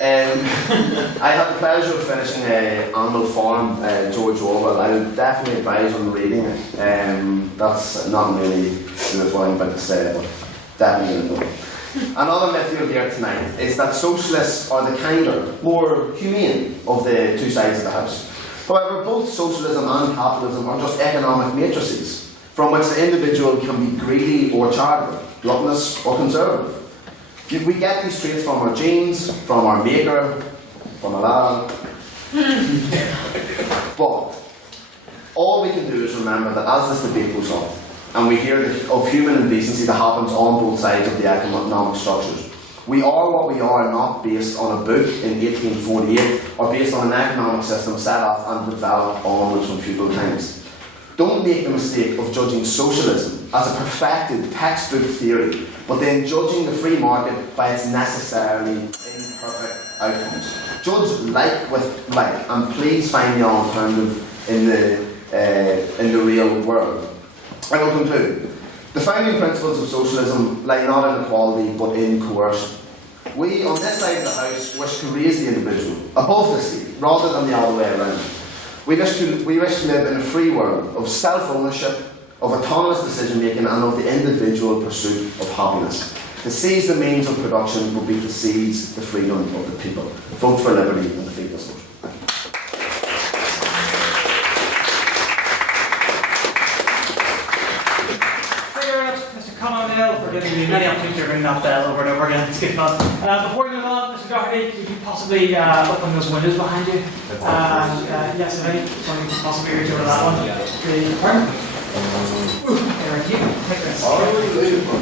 I had the pleasure of finishing Animal Farm, George Orwell. I would definitely advise on reading it. That's not really what I'm about to say, but definitely no. Another myth you'll hear tonight is that socialists are the kinder, more humane of the two sides of the house. However, both socialism and capitalism are just economic matrices from which the individual can be greedy or charitable, gluttonous or conservative. We get these traits from our genes, from our maker, from Aladdin. But all we can do is remember that as this debate goes on, and we hear of human indecency that happens on both sides of the economic structures, we are what we are not based on a book in 1848 or based on an economic system set up and developed onwards from feudal times. Don't make the mistake of judging socialism as a perfected textbook theory, but then judging the free market by its necessarily imperfect outcomes. Judge like with like, and please find the alternative in the real world. I will conclude. The founding principles of socialism lie not in equality, but in coercion. We, on this side of the house, wish to raise the individual above the state, rather than the other way around. We wish to live in a free world of self-ownership, of autonomous decision-making, and of the individual pursuit of happiness. To seize the means of production will be to seize the freedom of the people. Vote for liberty and defeat this motion. For giving me many opportunities to ring that bell over and over again. It's good fun. Before we move on, Mr. Doherty, could you possibly open those windows behind you? Yes, if any, something could possibly reach over that one. Thank you. Take this.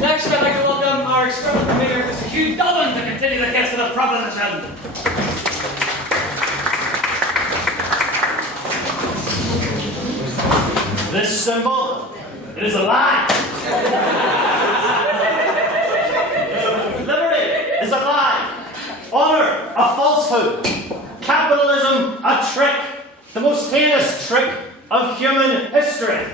Next, I'd like to welcome our experimental leader, Mr. Hugh Dolan, to continue the case of the proposition. This symbol, it is a lie. Liberty is a lie. Honor, a falsehood. Capitalism, a trick. the most heinous trick of human history.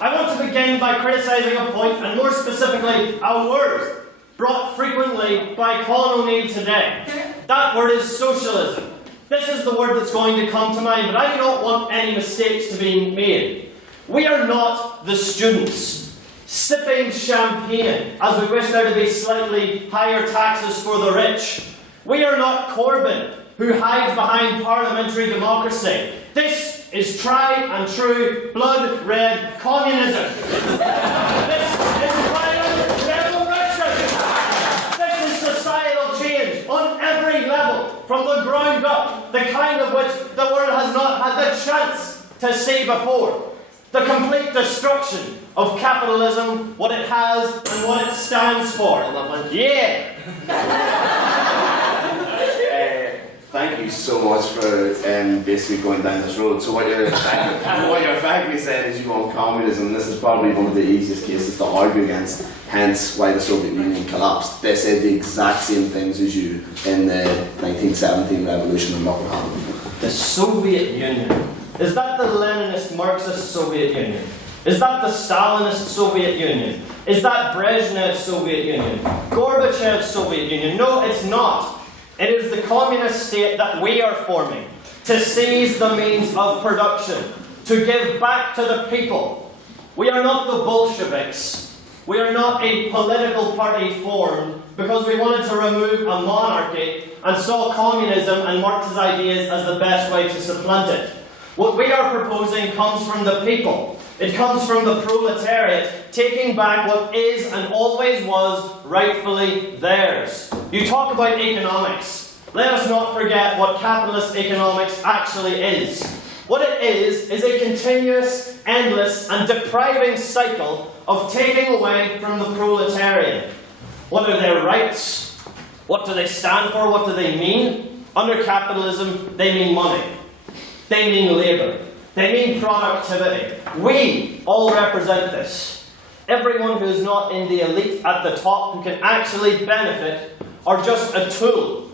I want to begin by criticising a point, and more specifically, a word, brought frequently by Colin O'Neill today. That word is socialism. This is the word that's going to come to mind, but I do not want any mistakes to be made. We are not the students, sipping champagne as we wish there to be slightly higher taxes for the rich. We are not Corbyn, who hides behind parliamentary democracy. This is tried and true blood red communism. This is violent revolution. This is societal change on every level, from the ground up, the kind of which the world has not had the chance to see before. The complete destruction of capitalism, what it has and what it stands for. Yeah. Thank you so much for basically going down this road. So what you're effectively saying is you want communism. This is probably one of the easiest cases to argue against, hence why the Soviet Union collapsed. They said the exact same things as you in the 1917 revolution and what would happen. The Soviet Union. Is that the Leninist Marxist Soviet Union? Is that the Stalinist Soviet Union? Is that Brezhnev's Soviet Union? Gorbachev's Soviet Union? No, it's not. It is the communist state that we are forming, to seize the means of production, to give back to the people. We are not the Bolsheviks. We are not a political party formed because we wanted to remove a monarchy and saw communism and Marx's ideas as the best way to supplant it. What we are proposing comes from the people. It comes from the proletariat, taking back what is and always was rightfully theirs. You talk about economics. Let us not forget what capitalist economics actually is. What it is a continuous, endless, and depriving cycle of taking away from the proletariat. What are their rights? What do they stand for? What do they mean? Under capitalism, they mean money. They mean labour. They mean productivity. We all represent this. Everyone who is not in the elite at the top who can actually benefit are just a tool.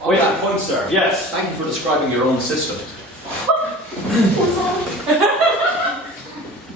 On that point, sir. Yes. Thank you for describing your own system.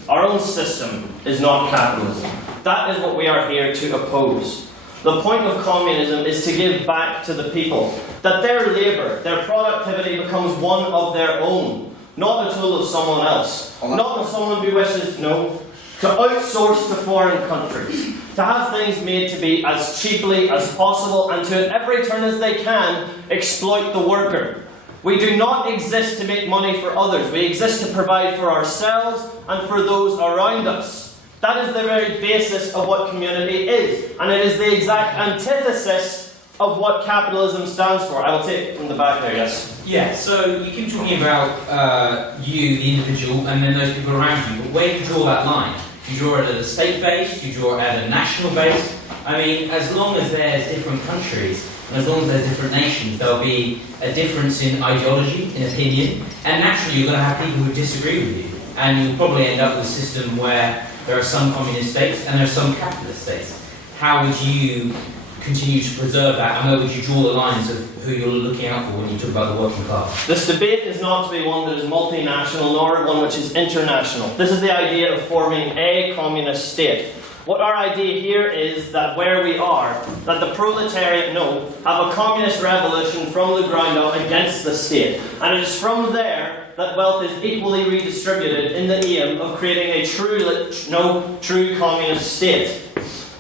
Our own system is not capitalism. That is what we are here to oppose. The point of communism is to give back to the people, that their labour, their productivity becomes one of their own, not a tool of someone else, not of someone who wishes, to outsource to foreign countries, to have things made to be as cheaply as possible and to, at every turn as they can, exploit the worker. We do not exist to make money for others. We exist to provide for ourselves and for those around us. That is the very basis of what community is, and it is the exact antithesis of what capitalism stands for. I will take it from the back there, yes. Yeah, so you keep talking about you, the individual, and then those people around you, but where do you draw that line? Do you draw it at a state base? Do you draw it at a national base? I mean, as long as there's different countries, and as long as there's different nations, there'll be a difference in ideology, in opinion, and naturally you're going to have people who disagree with you, and you'll probably end up with a system where there are some communist states and there are some capitalist states. How would you continue to preserve that, and where would you draw the lines of who you're looking out for when you talk about the working class? This debate is not to be one that is multinational, nor one which is international. This is the idea of forming a communist state. What our idea here is that where we are, that the proletariat, have a communist revolution from the ground up against the state. And it is from there that wealth is equally redistributed in the aim of creating a true communist state.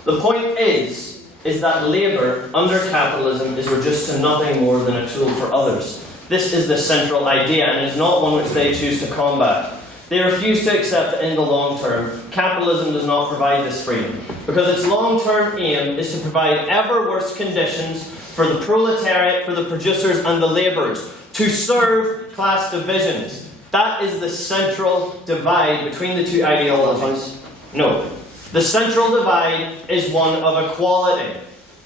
The point is that labour under capitalism is reduced to nothing more than a tool for others. This is the central idea, and it is not one which they choose to combat. They refuse to accept that in the long term, capitalism does not provide this freedom, because its long-term aim is to provide ever worse conditions for the proletariat, for the producers and the labourers, to serve class divisions. That is the central divide between the two ideologies. No. The central divide is one of equality.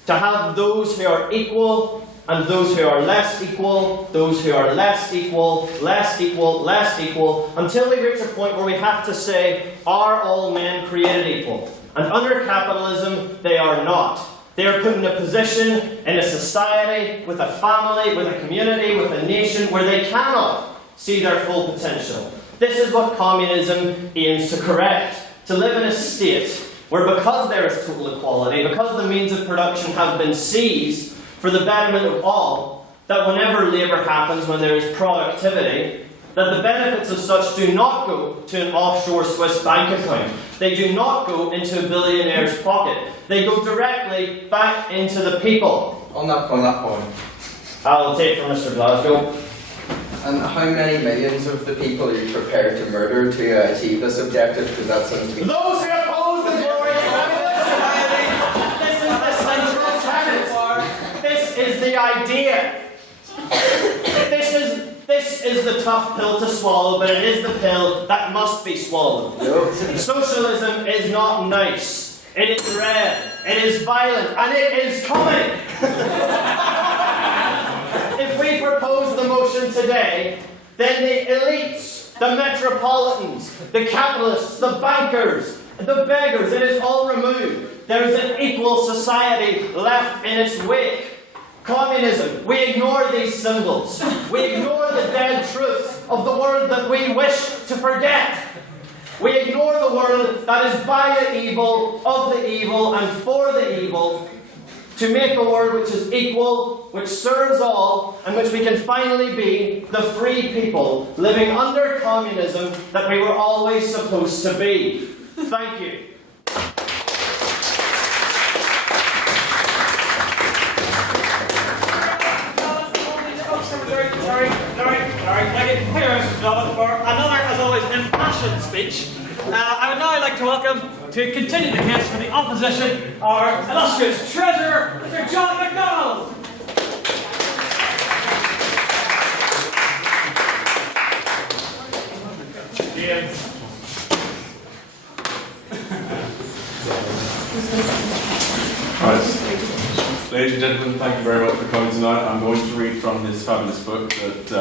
To have those who are equal and those who are less equal, those who are less equal, less equal, less equal, until we reach a point where we have to say, are all men created equal? And under capitalism, they are not. They are put in a position, in a society, with a family, with a community, with a nation, where they cannot see their full potential. This is what communism aims to correct. To live in a state where, because there is total equality, because the means of production have been seized for the betterment of all, that whenever labour happens, when there is productivity, that the benefits of such do not go to an offshore Swiss bank account. They do not go into a billionaire's pocket. They go directly back into the people. On that point. I'll take from Mr. Glasgow. And how many millions of the people are you prepared to murder to achieve this objective? Because that seems to be... Those who oppose the glorious capitalist society! This is the central tenet! This is the idea! This is the tough pill to swallow, but it is the pill that must be swallowed. Socialism is not nice. It is red. It is violent. And it is coming! If we propose the motion today, then the elites, the metropolitans, the capitalists, the bankers, the beggars, it is all removed. There is an equal society left in its wake. Communism, we ignore these symbols. We ignore the dead truth of the world that we wish to forget. We ignore the world that is by the evil, of the evil, and for the evil, to make a world which is equal, which serves all, and which we can finally be the free people living under communism that we were always supposed to be. Thank you. Sorry. Thank you, Mr. Donovan, for another, as always, impassioned speech. I would now like to welcome, to continue the case for the opposition, our illustrious treasurer, Mr. John MacDonald. James. Right. Ladies and gentlemen, thank you very much for coming tonight. I'm going to read from this fabulous book that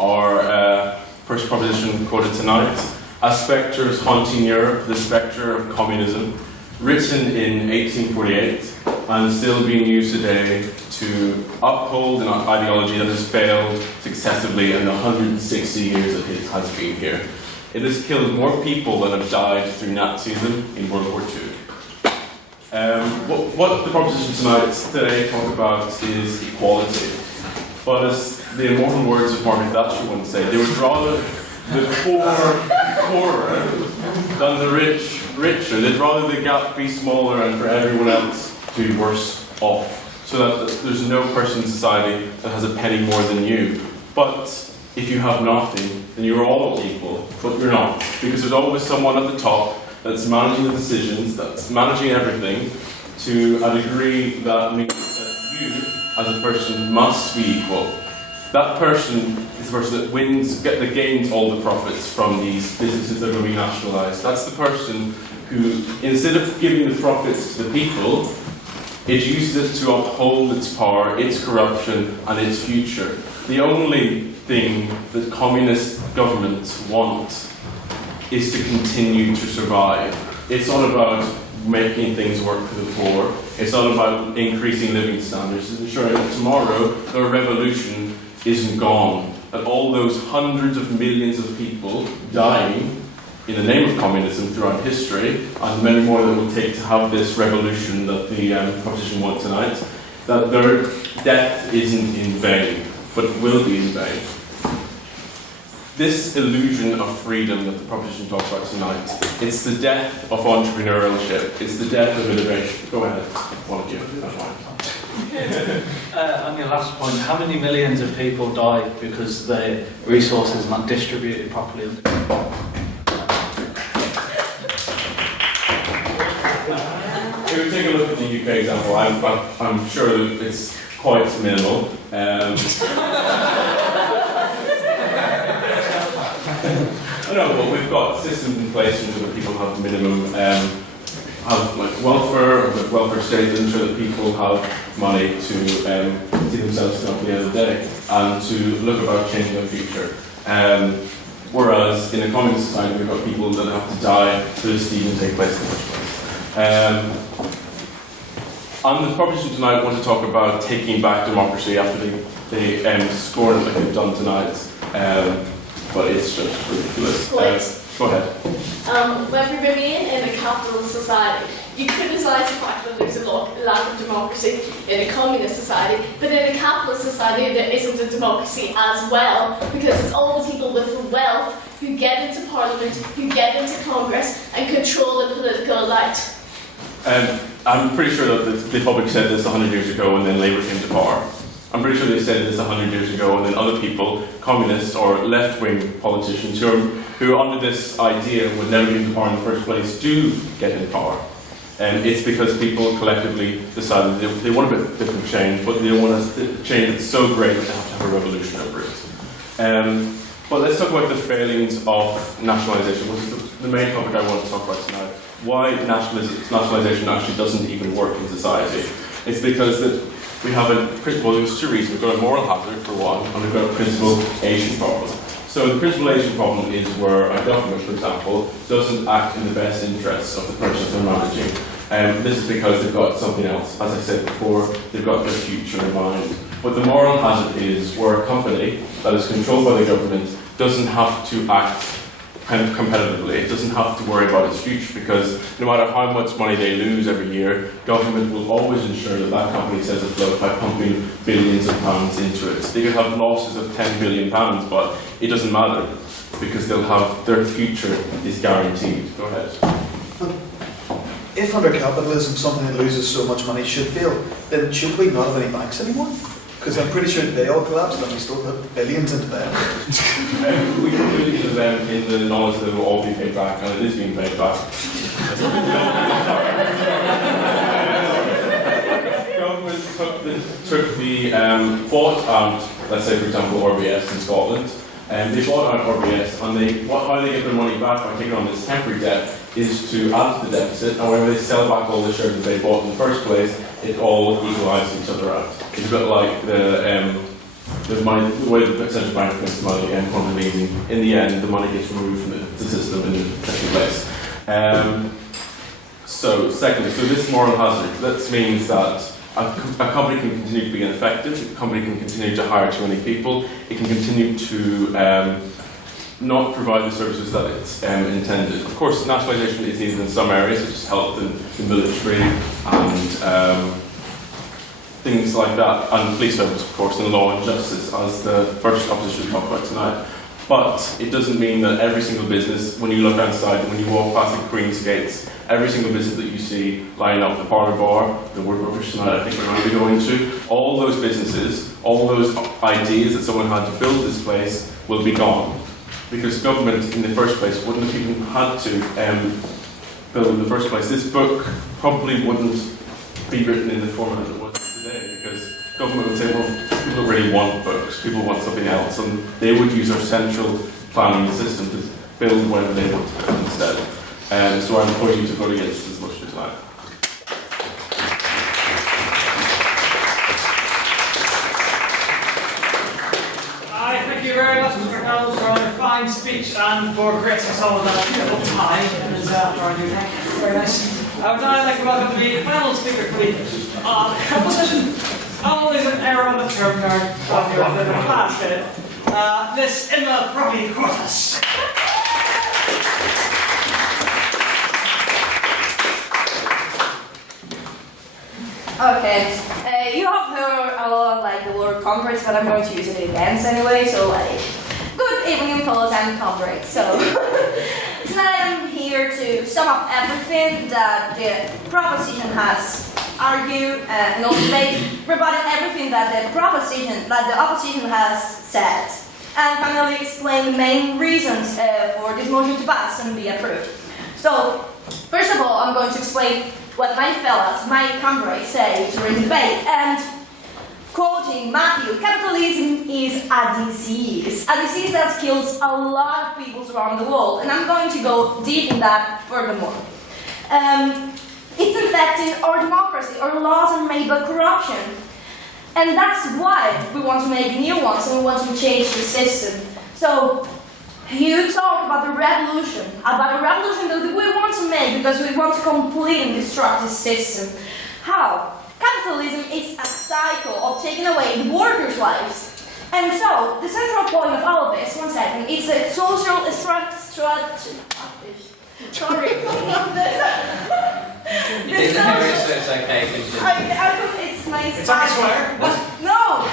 our first proposition quoted tonight, As Spectres Haunting Europe, the Spectre of Communism, written in 1848 and still being used today to uphold an ideology that has failed successively in the 160 years that it has been here. It has killed more people than have died through Nazism in World War II. What the proposition today talk about is equality. But as the immortal words of Margaret Thatcher once say, they would rather the poor poorer than the rich richer. They'd rather the gap be smaller and for everyone else to be worse off, so that there's no person in society that has a penny more than you. But if you have nothing, then you're all equal, but you're not. Because there's always someone at the top that's managing the decisions, that's managing everything, to a degree that means that you, as a person, must be equal. That person is the person that gains all the profits from these businesses that are going to be nationalised. That's the person who, instead of giving the profits to the people, it uses it to uphold its power, its corruption, and its future. The only thing that communist governments want is to continue to survive. It's not about making things work for the poor. It's not about increasing living standards. It's ensuring that tomorrow the revolution isn't gone. That all those hundreds of millions of people dying in the name of communism throughout history, and many more that will take to have this revolution that the proposition wants tonight, that their death isn't in vain, but will be in vain. This illusion of freedom that the proposition talks about tonight, it's the death of entrepreneurship, it's the death of innovation. Go ahead, one of you. On your last point, how many millions of people die because the resources are not distributed properly? If we take a look at the UK example, I'm sure that it's quite minimal. No, but we've got systems in place to ensure that people have minimum, have like welfare state, ensure that people have money to see themselves through at the end of the day, and to look about changing their future. Whereas in a communist society, we've got people that have to die for this to even take place in the first place. On the proposition tonight, I want to talk about taking back democracy after they scorn it like they've done tonight. but it's just ridiculous. Wait. Go ahead. When we remain in a capitalist society, you criticise the fact that there's a lack of democracy in a communist society, but in a capitalist society there isn't a democracy as well, because it's all the people with the wealth who get into parliament, who get into Congress, and control the political light. I'm pretty sure that they probably said this 100 years ago and then Labour came to power. I'm pretty sure they said this 100 years ago and then other people, communists or left-wing politicians who are under this idea would never be in power in the first place do get in power. And it's because people collectively decided they want a bit different change, but they don't want a change that's so great that they have to have a revolution over it. But let's talk about the failings of nationalisation, which is the main topic I want to talk about tonight. Why nationalisation actually doesn't even work in society. It's because that we have there's two reasons. We've got a moral hazard for one, and we've got a principal-Asian problem. So the principal-Asian problem is where a government, for example, doesn't act in the best interests of the person they're managing. This is because they've got something else. As I said before, they've got their future in mind. But the moral hazard is where a company that is controlled by the government doesn't have to act competitively. It doesn't have to worry about its future, because no matter how much money they lose every year, government will always ensure that that company stays afloat by pumping billions of pounds into it. They could have losses of £10 billion, but it doesn't matter, because they'll have their future is guaranteed. Go ahead. If under capitalism something that loses so much money should fail, then should we not have any banks anymore? Because I'm pretty sure they all collapsed and we still put billions into them. We can do it to them in the knowledge that it will all be paid back, and it is being paid back. Government bought out, let's say for example, RBS in Scotland, and they bought out RBS, and how they get their money back by taking on this temporary debt is to add to the deficit, and when they sell back all the shares that they bought in the first place, it all equalises each other out. It's a bit like the money, the way the central bank prints the money and quantitative easing. In the end, the money gets removed from the system in the second place. Secondly, this moral hazard, that means that a company can continue to be ineffective, a company can continue to hire too many people, it can continue to not provide the services that it's intended. Of course, nationalisation is needed in some areas, such as health and the military and things like that, and police service, of course, and law and justice, as the first opposition talked about tonight. But it doesn't mean that every single business, when you look outside, when you walk past the Queen's Gates, every single business that you see lining up the parlour bar, the Woodworkers tonight, I think we're going to be going to, all those businesses, all those ideas that someone had to build this place will be gone. Because government in the first place wouldn't have even had to build in the first place. This book probably wouldn't be written in the format that it was today, because government would say, well, people don't really want books, people want something else, and they would use our central planning system to build whatever they want to build instead. So I implore you to vote against this motion tonight. Thank you very much, Mr. Reynolds, for a fine speech and for gracing us all with that beautiful tie. It is very nice. I would now like to welcome the final speaker for the composition. Always an error on the term card of your class, Miss Emma Brody Cortas. Okay, you have heard a lot like the word comrades, but I'm going to use it again anyway, so good evening fellows and comrades. So, tonight I'm here to sum up everything that the proposition has argued and also rebutting everything that the opposition has said, and finally explain the main reasons for this motion to pass and be approved. So, first of all, I'm going to explain what my fellows, my comrades, say during the debate, and quoting Matthew, capitalism is a disease that kills a lot of people around the world, and I'm going to go deep in that furthermore. It's infecting our democracy. Our laws are made by corruption, and that's why we want to make new ones and we want to change the system. So, you talk about a revolution that we want to make because we want to completely destruct the system. How? Capitalism is a cycle of taking away the workers' lives. And so, the central point of all of this, one second, it's a social sorry. You didn't hear it, so it's okay. Continue. It's my It's not a swear. No!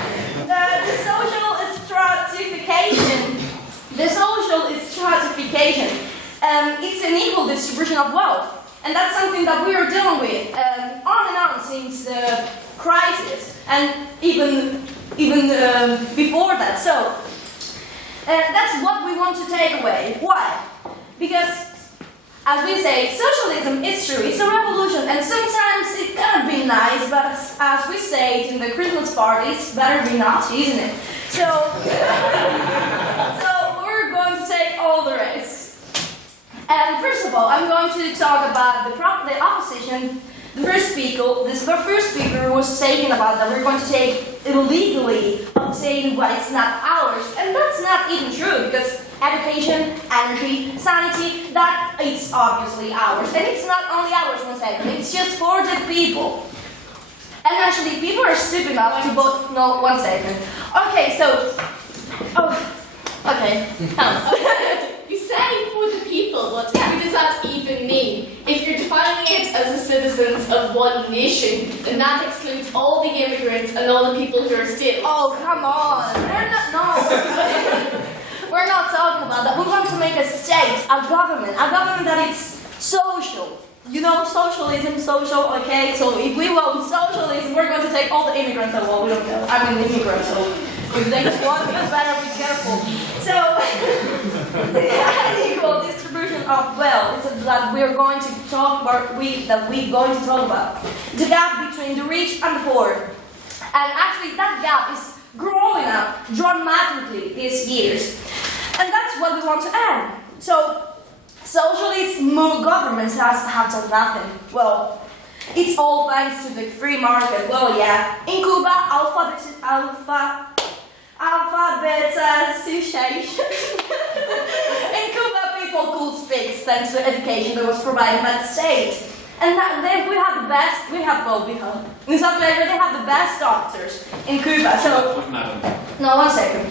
The social stratification. The social stratification. It's an equal distribution of wealth. And that's something that we are dealing with on and on since the crisis, and even before that. So, that's what we want to take away. Why? Because, as we say, socialism is true, it's a revolution, and sometimes it can be nice, but as we say it in the Christmas parties, better be not, isn't it? So, so we're going to take all the risks. And first of all, I'm going to talk about the opposition. The first speaker was saying about that we're going to take illegally obtain what is not ours, and that's not even true, because education, energy, sanity, that it's obviously ours. And it's not only ours, one second, it's just for the people. And actually, people are stupid enough to vote. No, one second. Okay, so. Okay. You say for the people, but what does that even mean? If you're defining it as the citizens of one nation, then that excludes all the immigrants and all the people who are still. Oh, come on. We're not talking about that. We want to make a state, a government that is social. You know, socialism, social, okay? So if we want socialism, we're going to take all the immigrants. Well, we don't know. I'm an immigrant, so if they want me, better be careful. So, the unequal distribution of wealth is that we're going to talk about. The gap between the rich and the poor, and actually that gap is growing up dramatically these years, and that's what we want to end. So, socialist governments have done nothing. Well, it's all thanks to the free market. Well, yeah. In Cuba, alphabetization. In Cuba, people could speak thanks to the education that was provided by the state. And we have the best. In South America, they have the best doctors in Cuba. So, no, one second.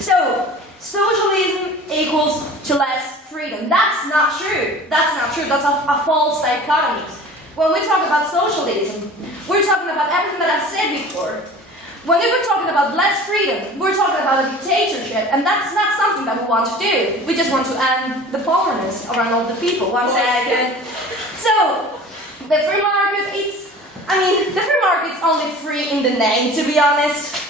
So, socialism equals to less freedom. That's not true. That's a false dichotomy. When we talk about socialism, we're talking about everything that I've said before. When we were talking about less freedom, we're talking about a dictatorship, and that's not something that we want to do. We just want to end the poorness around all the people. One second. So, the free market, the free market's only free in the name, to be honest.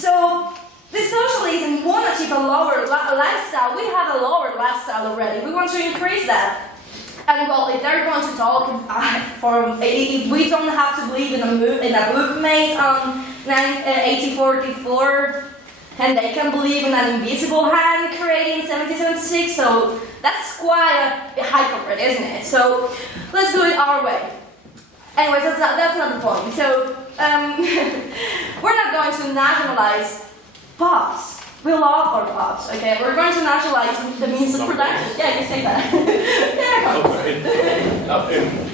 So, the socialism won't achieve a lower lifestyle. We have a lower lifestyle already. We want to increase that. And well, if they're going to talk if we don't have to believe in a book made on 1844, and they can believe in an invisible hand created in 1776, so that's quite a hypocrite, isn't it? So let's do it our way. Anyways, that's not the point. So we're not going to nationalize pubs. We love our pubs, okay? We're going to nationalize the means of production. Yeah, you say that.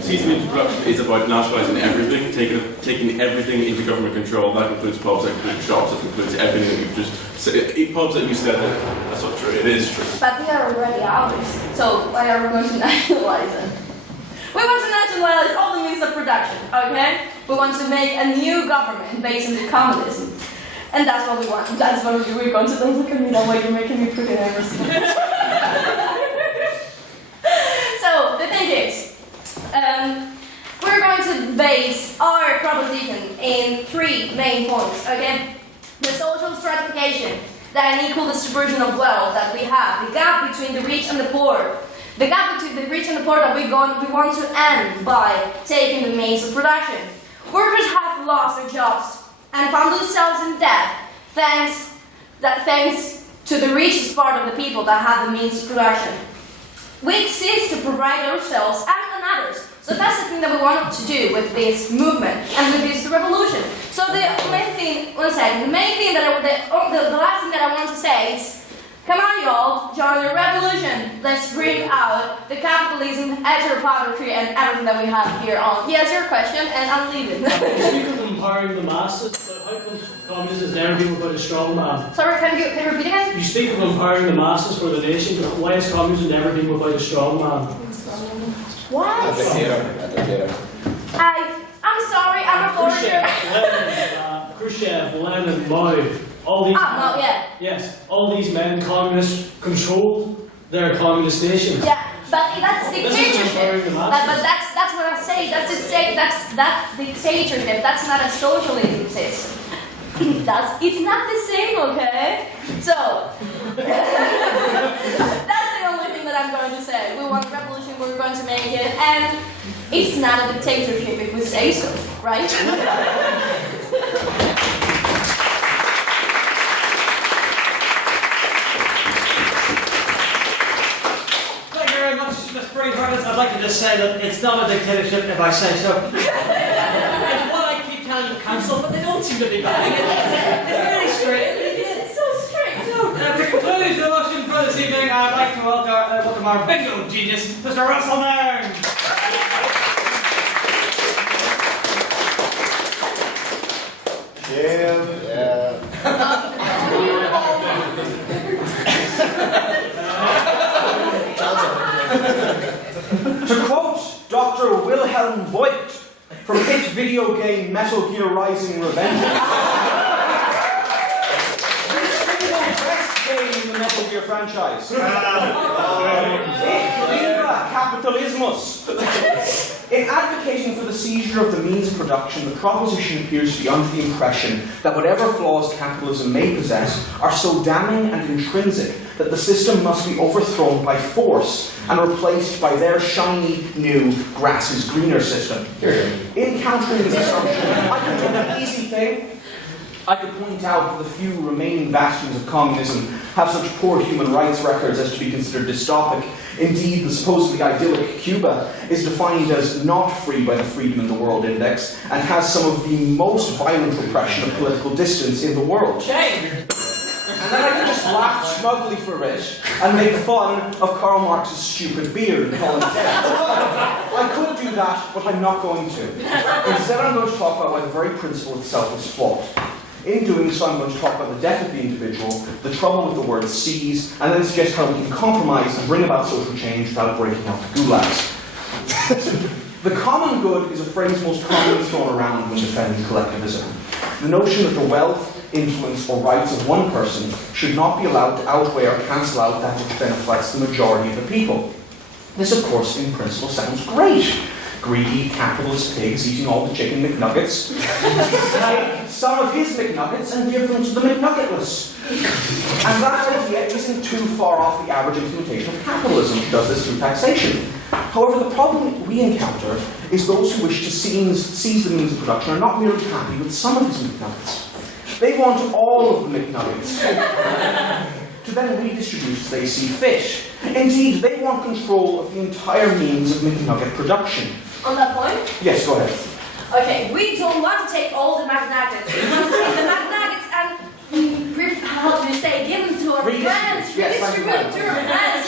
Season production is about nationalising everything, taking everything into government control. That includes pubs, that includes shops, that includes everything that you've just said. Pubs that you said, that's not true, it is true. But they are already ours, so why are we going to nationalize them? We want to nationalize all the means of production, okay? We want to make a new government based on communism. And that's what we want. That's what we're going to do. Look at me that way, you're making me pretty nervous. So, the thing is, we're going to base our proposition in 3 main points, okay? The social stratification, the unequal distribution of wealth that we have, the gap between the rich and the poor, the gap between the rich and the poor that we want to end by taking the means of production. Workers have lost their jobs and found themselves in debt, thanks to the richest part of the people that have the means of production. We exist to provide ourselves and others. So that's the thing that we want to do with this movement and with this revolution. So the main thing, the last thing that I want to say is, come on y'all, join the revolution. Let's bring out the capitalism, heteropatriarchy, and everything that we have here on. Yes, your question, and I'm leaving. You speak of empowering the masses, but how comes Communism has never been without a strong man. Sorry, can you repeat again? You speak of empowering the masses for the nation, but why has communism never been without a strong man? What? A dictator. I'm sorry, I'm a foreigner. Khrushchev, Lenin, Mao, all these. Mao, yeah. Yes, all these men, communists, controlled their communist nations. Yeah, but that's This is empowering dictatorship. the But masses. that's what I'm saying. That's dictatorship. That's not a socialism system. It's not the same, okay? So that's the only thing that I'm going to say. We want revolution, we're going to make it, and it's not a dictatorship if we say so, right? Thank you very much, Ms. Braveheart. I'd like to just say that it's not a dictatorship if I say so. It's what I keep telling the council, but they don't seem to be buying it. It's very strange. It's so strange. To conclude the motion for this evening, I'd like to welcome our bingo genius, Mr. Russell Nairn. To quote Dr. Wilhelm Voigt from hit video game Metal Gear Rising Revenge. Viva best game in the Metal Gear franchise. Viva capitalismus. In advocating for the seizure of the means of production, the proposition appears to be under the impression that whatever flaws capitalism may possess are so damning and intrinsic that the system must be overthrown by force and replaced by their shiny, new, grass is greener system. In countering this assumption, I can do an easy thing. I could point out that the few remaining bastions of communism have such poor human rights records as to be considered dystopic. Indeed, the supposedly idyllic Cuba is defined as not free by the Freedom in the World Index and has some of the most violent repression of political dissidents in the world. And then I could just laugh smugly for it and make fun of Karl Marx's stupid beard and call him dead. I could do that, but I'm not going to. Instead, I'm going to talk about why the very principle itself is flawed. In doing so, I'm going to talk about the death of the individual, the trouble with the word seize, and then suggest how we can compromise and bring about social change without breaking out the gulags. The common good is a phrase most commonly thrown around when defending collectivism. The notion that the wealth, influence, or rights of one person should not be allowed to outweigh or cancel out that which benefits the majority of the people. This, of course, in principle sounds great. Greedy, capitalist pigs eating all the chicken McNuggets. Take some of his McNuggets and give them to the McNuggetless. And that idea isn't too far off the average implementation of capitalism, which does this through taxation. However, the problem we encounter is those who wish to seize the means of production are not merely happy with some of his McNuggets. They want all of the McNuggets to then redistribute as they see fit. Indeed, they want control of the entire means of McNugget production. On that point? Yes, go ahead. Okay, we don't want to take all the McNuggets. We want to take the McNuggets and how do you say, give them to our friends, redistribute to our friends.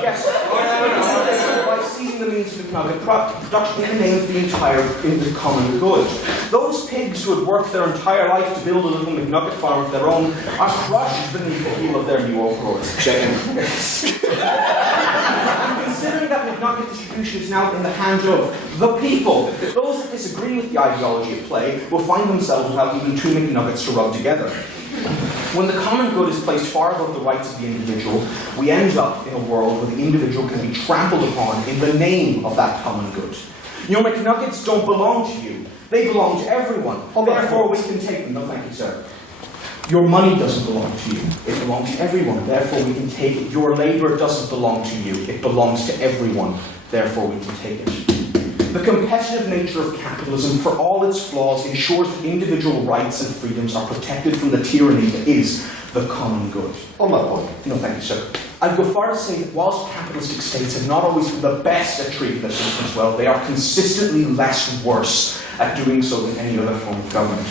Yes, by seizing the means of McNugget production in the name of the entire common good. Those pigs who had worked their entire life to build a little McNugget farm of their own are crushed beneath the heel of their new overlords. Considering that McNugget distribution is now in the hands of the people, those that disagree with the ideology at play will find themselves without even two McNuggets to rub together. When the common good is placed far above the rights of the individual, we end up in a world where the individual can be trampled upon in the name of that common good. Your McNuggets don't belong to you. They belong to everyone. Therefore, we can take them. No, thank you, sir. Your money doesn't belong to you. It belongs to everyone. Therefore, we can take it. Your labor doesn't belong to you. It belongs to everyone. Therefore, we can take it. The competitive nature of capitalism, for all its flaws, ensures that individual rights and freedoms are protected from the tyranny that is the common good. On that point. No, thank you, sir. I'd go far to say that whilst capitalistic states have not always been the best at treating their citizens well, they are consistently less worse at doing so than any other form of government.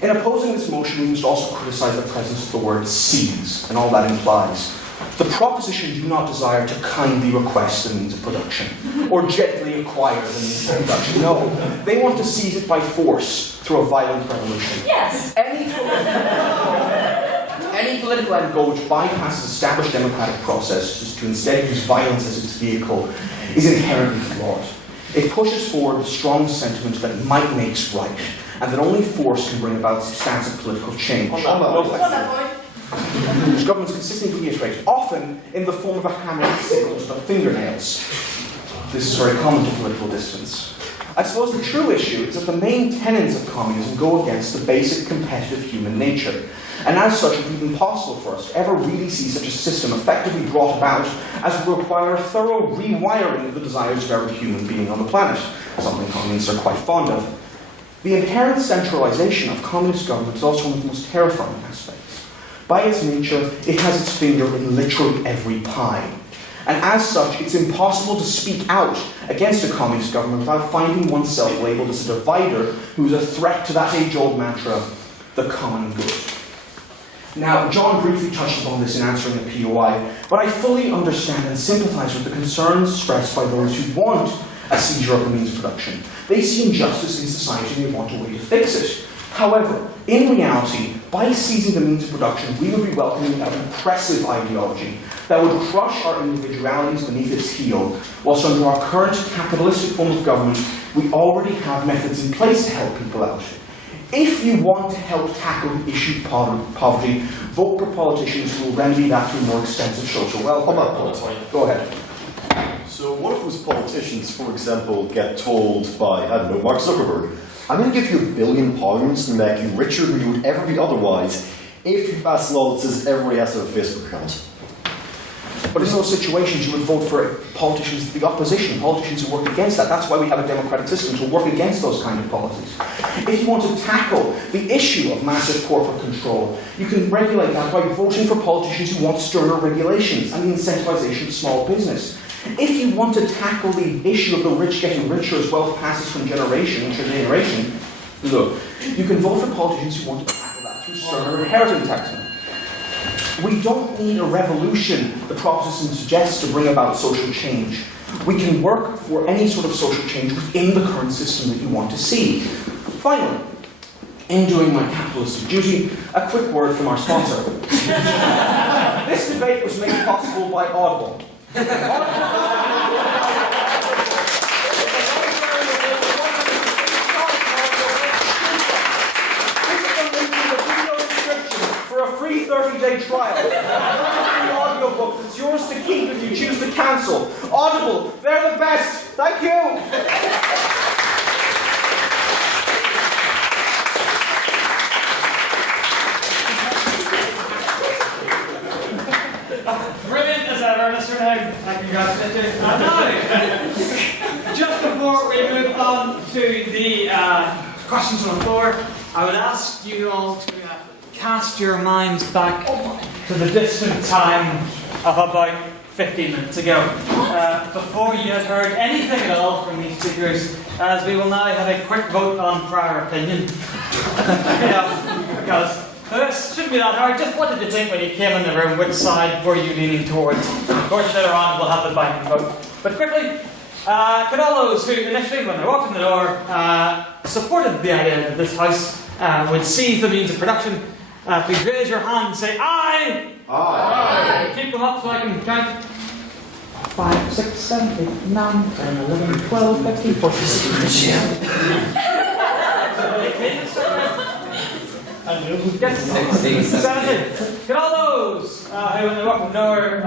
In opposing this motion, we must also criticise the presence of the word seize and all that implies. The proposition do not desire to kindly request the means of production, or gently acquire the means of production. No, they want to seize it by force through a violent revolution. Yes. Any political end goal which bypasses established democratic processes to instead use violence as its vehicle is inherently flawed. It pushes forward the strong sentiment that might makes right, and that only force can bring about substantive political change. Which governments consistently reiterate, often in the form of a hammer and sickle to the fingernails. This is very common to political dissidents. I suppose the true issue is that the main tenets of communism go against the basic competitive human nature, and as such it would be impossible for us to ever really see such a system effectively brought about as would require a thorough rewiring of the desires of every human being on the planet, something communists are quite fond of. The inherent centralization of communist government is also one of the most terrifying aspects. By its nature, it has its finger in literally every pie. And as such, it's impossible to speak out against a communist government without finding oneself labelled as a divider who is a threat to that age-old mantra, the common good. Now, John briefly touched upon this in answering the POI, but I fully understand and sympathise with the concerns expressed by those who want a seizure of the means of production. They see injustice in society and they want a way to fix it. However, in reality, by seizing the means of production, we would be welcoming an oppressive ideology that would crush our individualities beneath its heel, whilst under our current capitalistic form of government, we already have methods in place to help people out. If you want to help tackle the issue of poverty, vote for politicians who will remedy that through more extensive social welfare. Go ahead. So what if those politicians, for example, get told by, I don't know, Mark Zuckerberg, I'm going to give you £1 billion to make you richer than you would ever be otherwise if you pass a law that says everybody has to have a Facebook account. But in those situations, you would vote for politicians, the opposition, politicians who work against that. That's why we have a democratic system, to work against those kind of policies. If you want to tackle the issue of massive corporate control, you can regulate that by voting for politicians who want sterner regulations and the incentivization of small business. If you want to tackle the issue of the rich getting richer as wealth passes from generation to generation, look, you can vote for politicians who want to tackle that through sterner inheritance taxing. We don't need a revolution, the proposition suggests, to bring about social change. We can work for any sort of social change within the current system that you want to see. Finally, in doing my capitalistic duty, a quick word from our sponsor. This debate was made possible by Audible. For a free 30-day trial, a free audiobook that's yours to keep if you choose to cancel. Audible, they're the best. Thank you. Brilliant as ever, Mr. Neg. Thank you guys. And now, just before we move on to the questions on the floor, I would ask you all to cast your minds back to the distant time of about 15 minutes ago, before you had heard anything at all from these speakers, as we will now have a quick vote on prior opinion. Because this shouldn't be that hard. Just what did you think when you came in the room? Which side were you leaning towards? Of course, later on we'll have the binding vote. But quickly, could all those who initially, when they walked in the door, supported the idea that this House would seize the means of production, please raise your hand and say aye. Aye. Keep them up so I can count. 5, 6, 7, 8, 9, 10, 11, 12, 13, 14, 16, 17. Can all those who, when they walk in the door,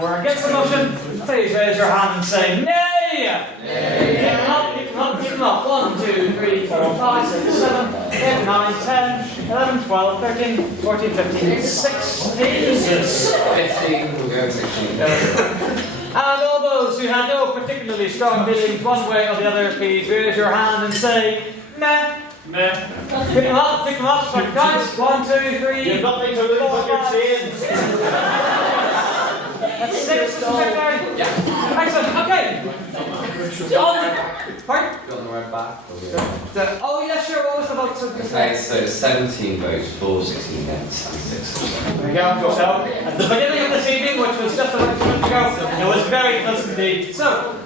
were against the motion, please raise your hand and say nay. Nay. Keep them up, keep them up, keep them up. 1, 2, 3, 4, 5, 6, 7, 8, 9, 10, 11, 12, 13, 14, 15, 16. 15, we'll go 16. And all those who had no particularly strong feelings one way or the other, please raise your hand and say meh. Meh. Pick them up, so I can count. 1, 2, 3. You've got me to lose on your chains. That's 6, Secretary. Yeah. Excellent, okay. Pardon? Got the right back? Oh, yeah, sure. What was the vote? Okay, so 17 votes for, 16 against, and 6 abstain. There we go. So, at the beginning of this evening, which was just about 2 minutes ago. It was very close indeed. So,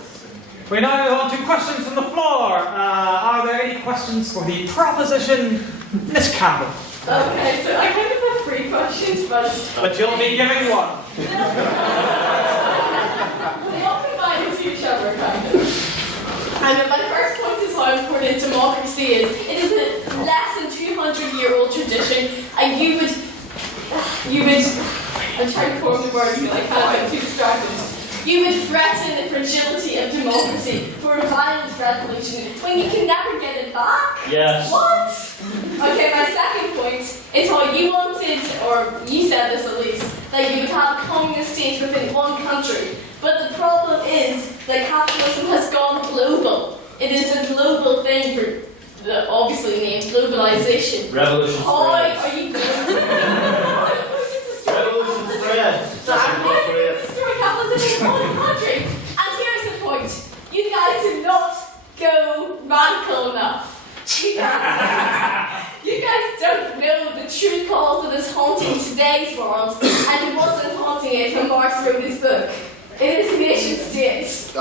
we now move on to questions from the floor. Are there any questions for the proposition, Miss Campbell? Okay, so I kind of have 3 questions, but you'll be giving one. They all combine into each other, kind of. And my first point is how important democracy is. It is a less than 200-year-old tradition, and you would, I'm trying to form the words, but I can't get too distracted. You would threaten the fragility of democracy for a violent revolution when you can never get it back? Yes. What? Okay, my second point is how you wanted, or you said this at least, that you would have a communist state within one country. But the problem is that capitalism has gone global. It is a global thing for the obviously named globalization. Revolution How spreads. are you going to Revolution spreads. destroy capitalism in one country? And here's the point. You guys did not go radical enough. You guys don't know the true cause of this haunting today's world, and it wasn't haunting it when Marx wrote his book. It is nation states. The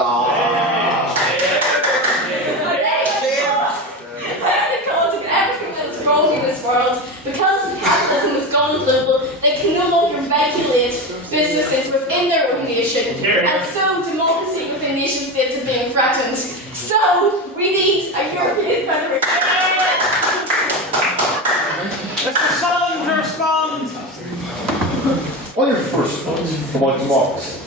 cause of everything that's wrong in this world, because capitalism has gone global, they can no longer regulate businesses within their own nation, and so democracy within nation states are being threatened. So we need a European Federation. Mr. Sullivan to respond. On your first point about democracy,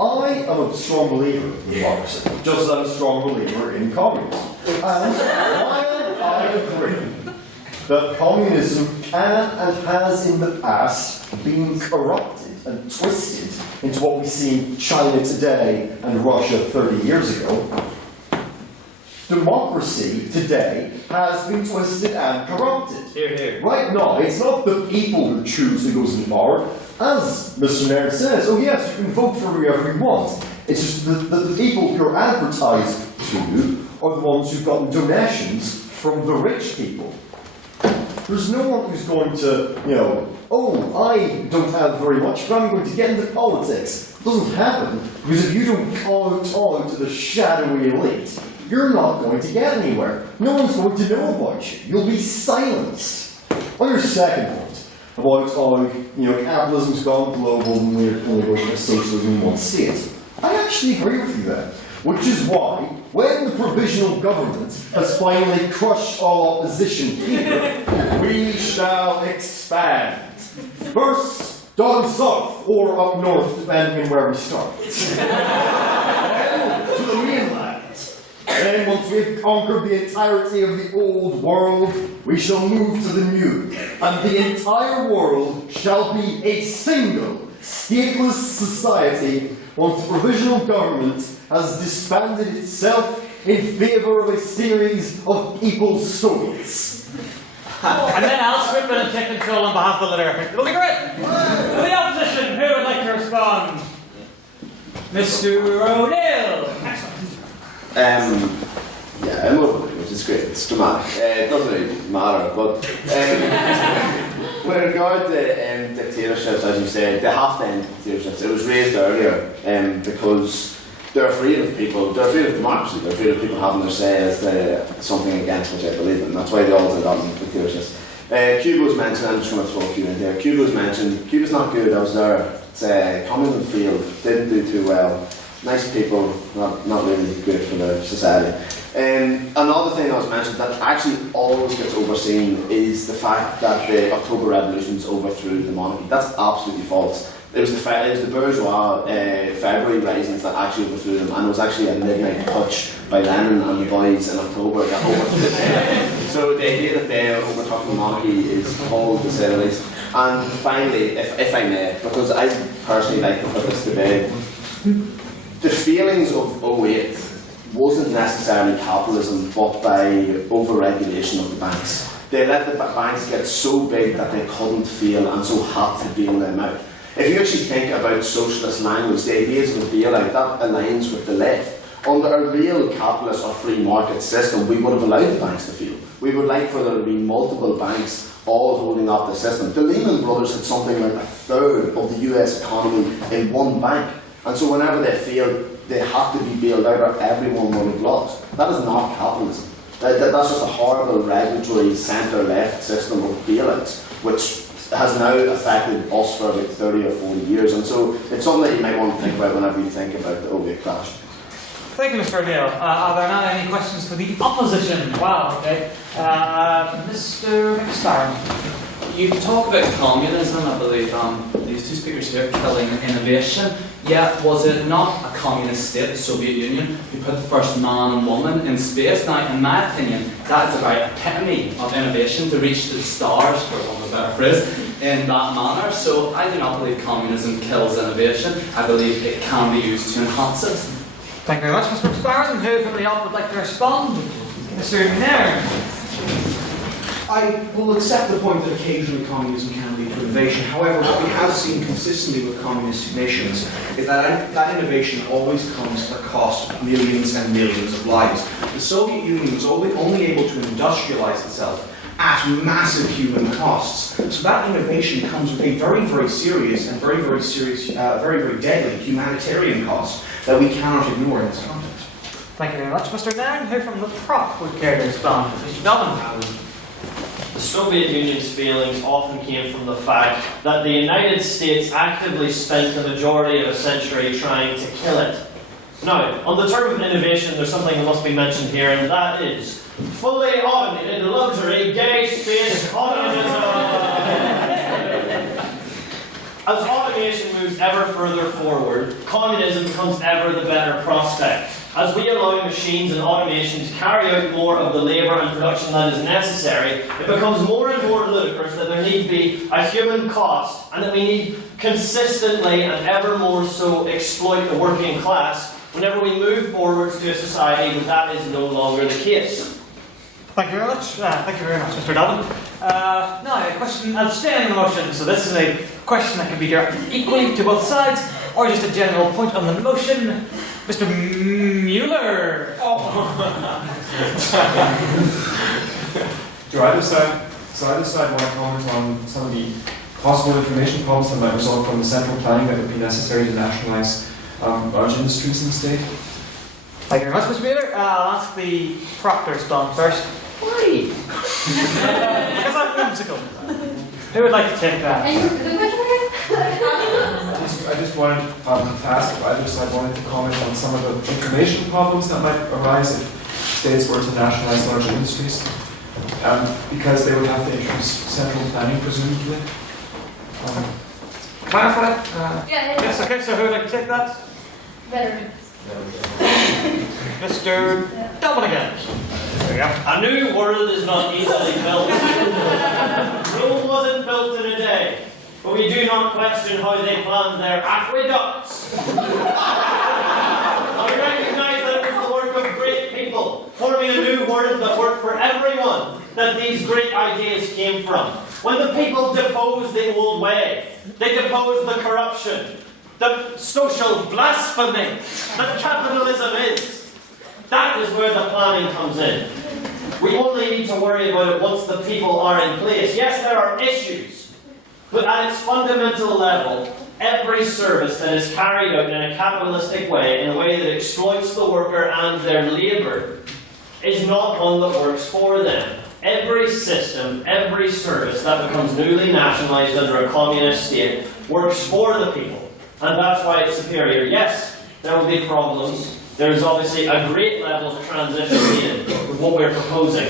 I am a strong believer in democracy, just as I'm a strong believer in communism. And while I agree that communism can and has in the past been corrupted and twisted into what we see in China today and Russia 30 years ago, democracy today has been twisted and corrupted. Here, here. Right now, it's not the people who choose who goes in power. As Mr. Nairn says, oh yes, you can vote for whoever you want. It's just the people who are advertised to are the ones who've gotten donations from the rich people. There's no one who's going to, oh, I don't have very much, but I'm going to get into politics. It doesn't happen, because if you don't kowtow to the shadowy elite, you're not going to get anywhere. No one's going to know about you. You'll be silenced. On your second point, about how capitalism's gone global and we're only going to have socialism in one state, I actually agree with you there. Which is why, when the provisional government has finally crushed all opposition here, we shall expand. First, down south, or up north, depending on where we start. Then to the mainland. Then, once we've conquered the entirety of the old world, we shall move to the new. And the entire world shall be a single, stateless society once the provisional government has disbanded itself in favour of a series of people's Soviets. And then I'll swoop in and take control on behalf of the lyric. It'll be great! For the opposition, who would like to respond? Mr. O'Neill! Yeah, I love it, which is great. It's dramatic. It doesn't really matter, but with regard to dictatorships, as you said, they have to end dictatorships. It was raised earlier because they're afraid of people. They're afraid of democracy. They're afraid of people having their say as to something against which I believe in. That's why they all did that in dictatorships. Cuba was mentioned. I'm just going to throw a few in there. Cuba was mentioned. Cuba's not good. I was there. It's communism failed. Didn't do too well. Nice people, not really good for the society. Another thing that was mentioned that actually always gets overseen is the fact that the October revolutions overthrew the monarchy. That's absolutely false. It was the bourgeois February risings that actually overthrew them, and it was actually a midnight putsch by Lenin and the boys in October that overthrew them. So the idea that they overtook the monarchy is bold to say the least. And finally, if I may, because I personally like to put this to bed, the feelings of 08 wasn't necessarily capitalism, but by over-regulation of the banks. They let the banks get so big that they couldn't fail and so had to bail them out. If you actually think about socialist language, the ideas of a bailout, that aligns with the left. Under a real capitalist or free market system, we would have allowed the banks to fail. We would like for there to be multiple banks all holding up the system. The Lehman Brothers had something like a third of the US economy in one bank, and so whenever they failed, they had to be bailed out or everyone would have lost. That is not capitalism. That's just a horrible regulatory centre-left system of bailouts, which has now affected us for about 30 or 40 years, and so it's something that you might want to think about whenever you think about the 08 crash. Thank you, Mr. O'Neill. Are there now any questions for the opposition? Wow, okay. Mr. McStarn. You talk about communism, I believe these two speakers here, killing innovation. Yet, was it not a communist state, the Soviet Union, who put the first man and woman in space? Now, in my opinion, that is a very epitome of innovation, to reach the stars, for want of a better phrase, in that manner. So I do not believe communism kills innovation. I believe it can be used to enhance it. Thank you very much, Mr. McStarn. Who from the op would like to respond? Mr. Nairn. I will accept the point that occasionally communism can lead to innovation. However, what we have seen consistently with communist nations is that that innovation always comes at the cost of millions and millions of lives. The Soviet Union was only able to industrialize itself at massive human costs. So that innovation comes with a very, very serious and very, very deadly humanitarian cost that we cannot ignore in this context. Thank you very much, Mr. Nairn. Who from the prop would care to respond? Mr. Donovan. The Soviet Union's failings often came from the fact that the United States actively spent the majority of a century trying to kill it. Now, on the term of innovation, there's something that must be mentioned here, and that is fully automated luxury gay space communism. As automation moves ever further forward, communism becomes ever the better prospect. As we allow machines and automation to carry out more of the labour and production that is necessary, it becomes more and more ludicrous that there need to be a human cost, and that we need consistently and ever more so exploit the working class whenever we move forwards to a society where that is no longer the case. Thank you very much. Thank you very much, Mr. Donovan. Now, a question abstaining on the motion. So this is a question that can be directed equally to both sides, or just a general point on the motion. Mr. Mueller. Do either side want to comment on some of the possible information problems that might result from the central planning that would be necessary to nationalise large industries in the state? Thank you very much, Mr. Mueller. I'll ask the prop to respond first. Why? Because I'm whimsical. Who would like to take that? I just wanted to ask if either side wanted to comment on some of the information problems that might arise if states were to nationalise large industries, because they would have to introduce central planning, presumably. Clarify? Yes, okay, so who would like to take that? Better. Mr. Dublin again. There we go. A new world is not easily built. Rome wasn't built in a day, but we do not question how they planned their aqueducts. I recognise that it was the work of great people, forming a new world that worked for everyone, that these great ideas came from. When the people deposed the old way, they deposed the corruption, the social blasphemy that capitalism is. That is where the planning comes in. We only need to worry about it once the people are in place. Yes, there are issues, but at its fundamental level, every service that is carried out in a capitalistic way, in a way that exploits the worker and their labour, is not one that works for them. Every system, every service that becomes newly nationalised under a communist state works for the people. And that's why it's superior. Yes, there will be problems. There is obviously a great level of transition needed with what we're proposing.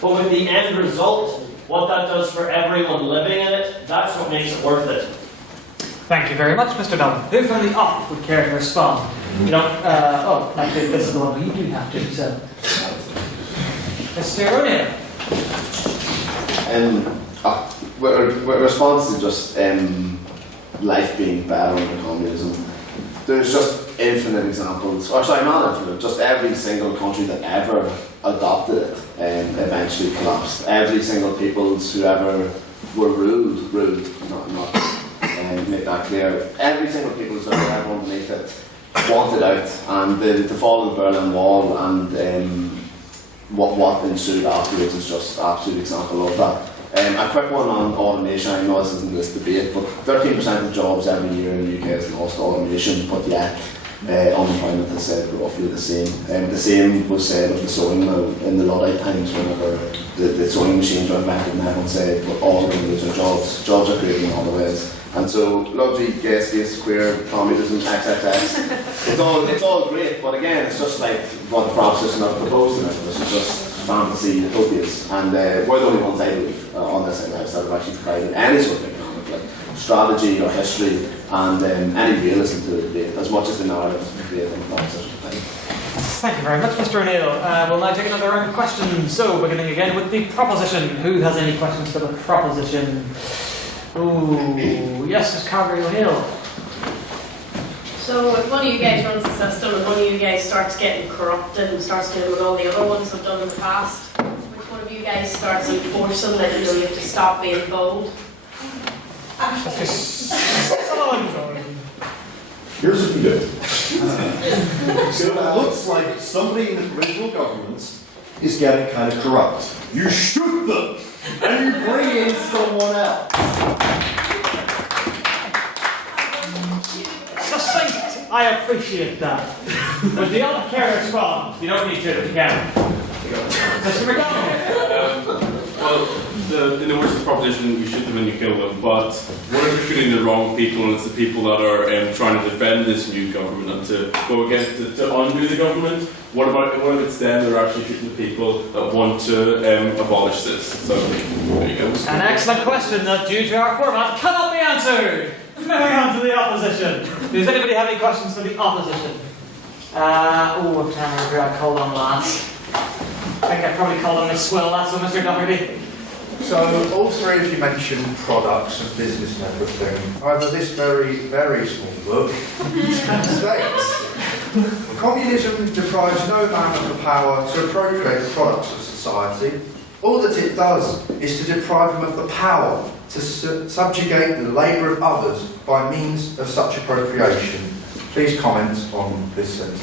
But with the end result, what that does for everyone living in it, that's what makes it worth it. Thank you very much, Mr. Dunn. Who from the op would care to respond? You know, actually, this is the one we do have to, so. Mr. O'Neill. With response to just life being better under communism, there's just infinite examples, or sorry, not infinite, just every single country that ever adopted it eventually collapsed. Every single peoples who ever were ruled, not make that clear, every single peoples that were ever underneath it wanted out, and the fall of the Berlin Wall and what ensued afterwards is just an absolute example of that. A quick one on automation. I know this isn't this debate, but 13% of jobs every year in the UK is lost to automation, but yet unemployment is said roughly the same. The same was said of the sewing mill in the Luddite times whenever the sewing machines were invented, and everyone said, but all of them lose their jobs. Jobs are created in other ways. And so, luxury, gay space, queer, communism, XXX, it's all great, but again, it's just like what the proposition I've proposed in it. This is just fantasy utopias, and we're the only ones I believe on this house that have actually provided any sort of economic like strategy or history and any realism to the debate, as much as the narrative debate and proposition. Thank you very much, Mr. O'Neill. We'll now take another round of questions. So, beginning again with the proposition. Who has any questions for the proposition? Ooh, yes, Ms. Carberry O'Neill. So if one of you guys runs the system and one of you guys starts getting corrupted and starts doing what all the other ones have done in the past, which one of you guys starts enforcing that you have to stop being bold? Here's what you do. So it looks like somebody in the provisional government is getting kind of corrupt. You shoot them and you bring in someone else. Succinct. I appreciate that. With the odd carrot from, you don't need to if you can. Mr. McDonald. Well, in the words of the proposition, you shoot them and you kill them, but what if you're shooting the wrong people and it's the people that are trying to defend this new government and to go against, to undo the government? What if it's them that are actually shooting the people that want to abolish this? So, there you go. An excellent question that, due to our format, cannot be answered. Moving on to the opposition. Does anybody have any questions for the opposition? I'm trying to remember who I called on last. I think I probably called on Miss Swill, that's what Mr. Doherty. So, all three of you mentioned products and business and everything. However, this very, very small book states communism deprives no man of the power to appropriate the products of society. All that it does is to deprive him of the power to subjugate the labour of others by means of such appropriation. Please comment on this sentence.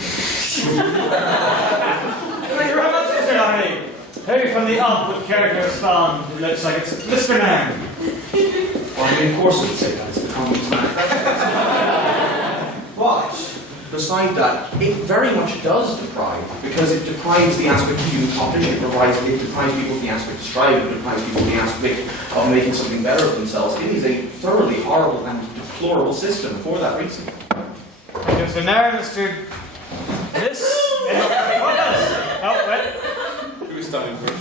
Thank you very much, Mr. Doherty. Who from the up would care to respond? It looks like it's Mr. Nairn. Well, I mean, of course it would say that, it's the Communist Manifesto. But, beside that, it very much does deprive, because it deprives the aspect of human competition, it deprives people of the aspect of striving, it deprives people of the aspect of making something better of themselves. It is a thoroughly horrible and deplorable system for that reason. Thank you, Mr. Nairn. Mr. This? Oh, wait. Who is starting first?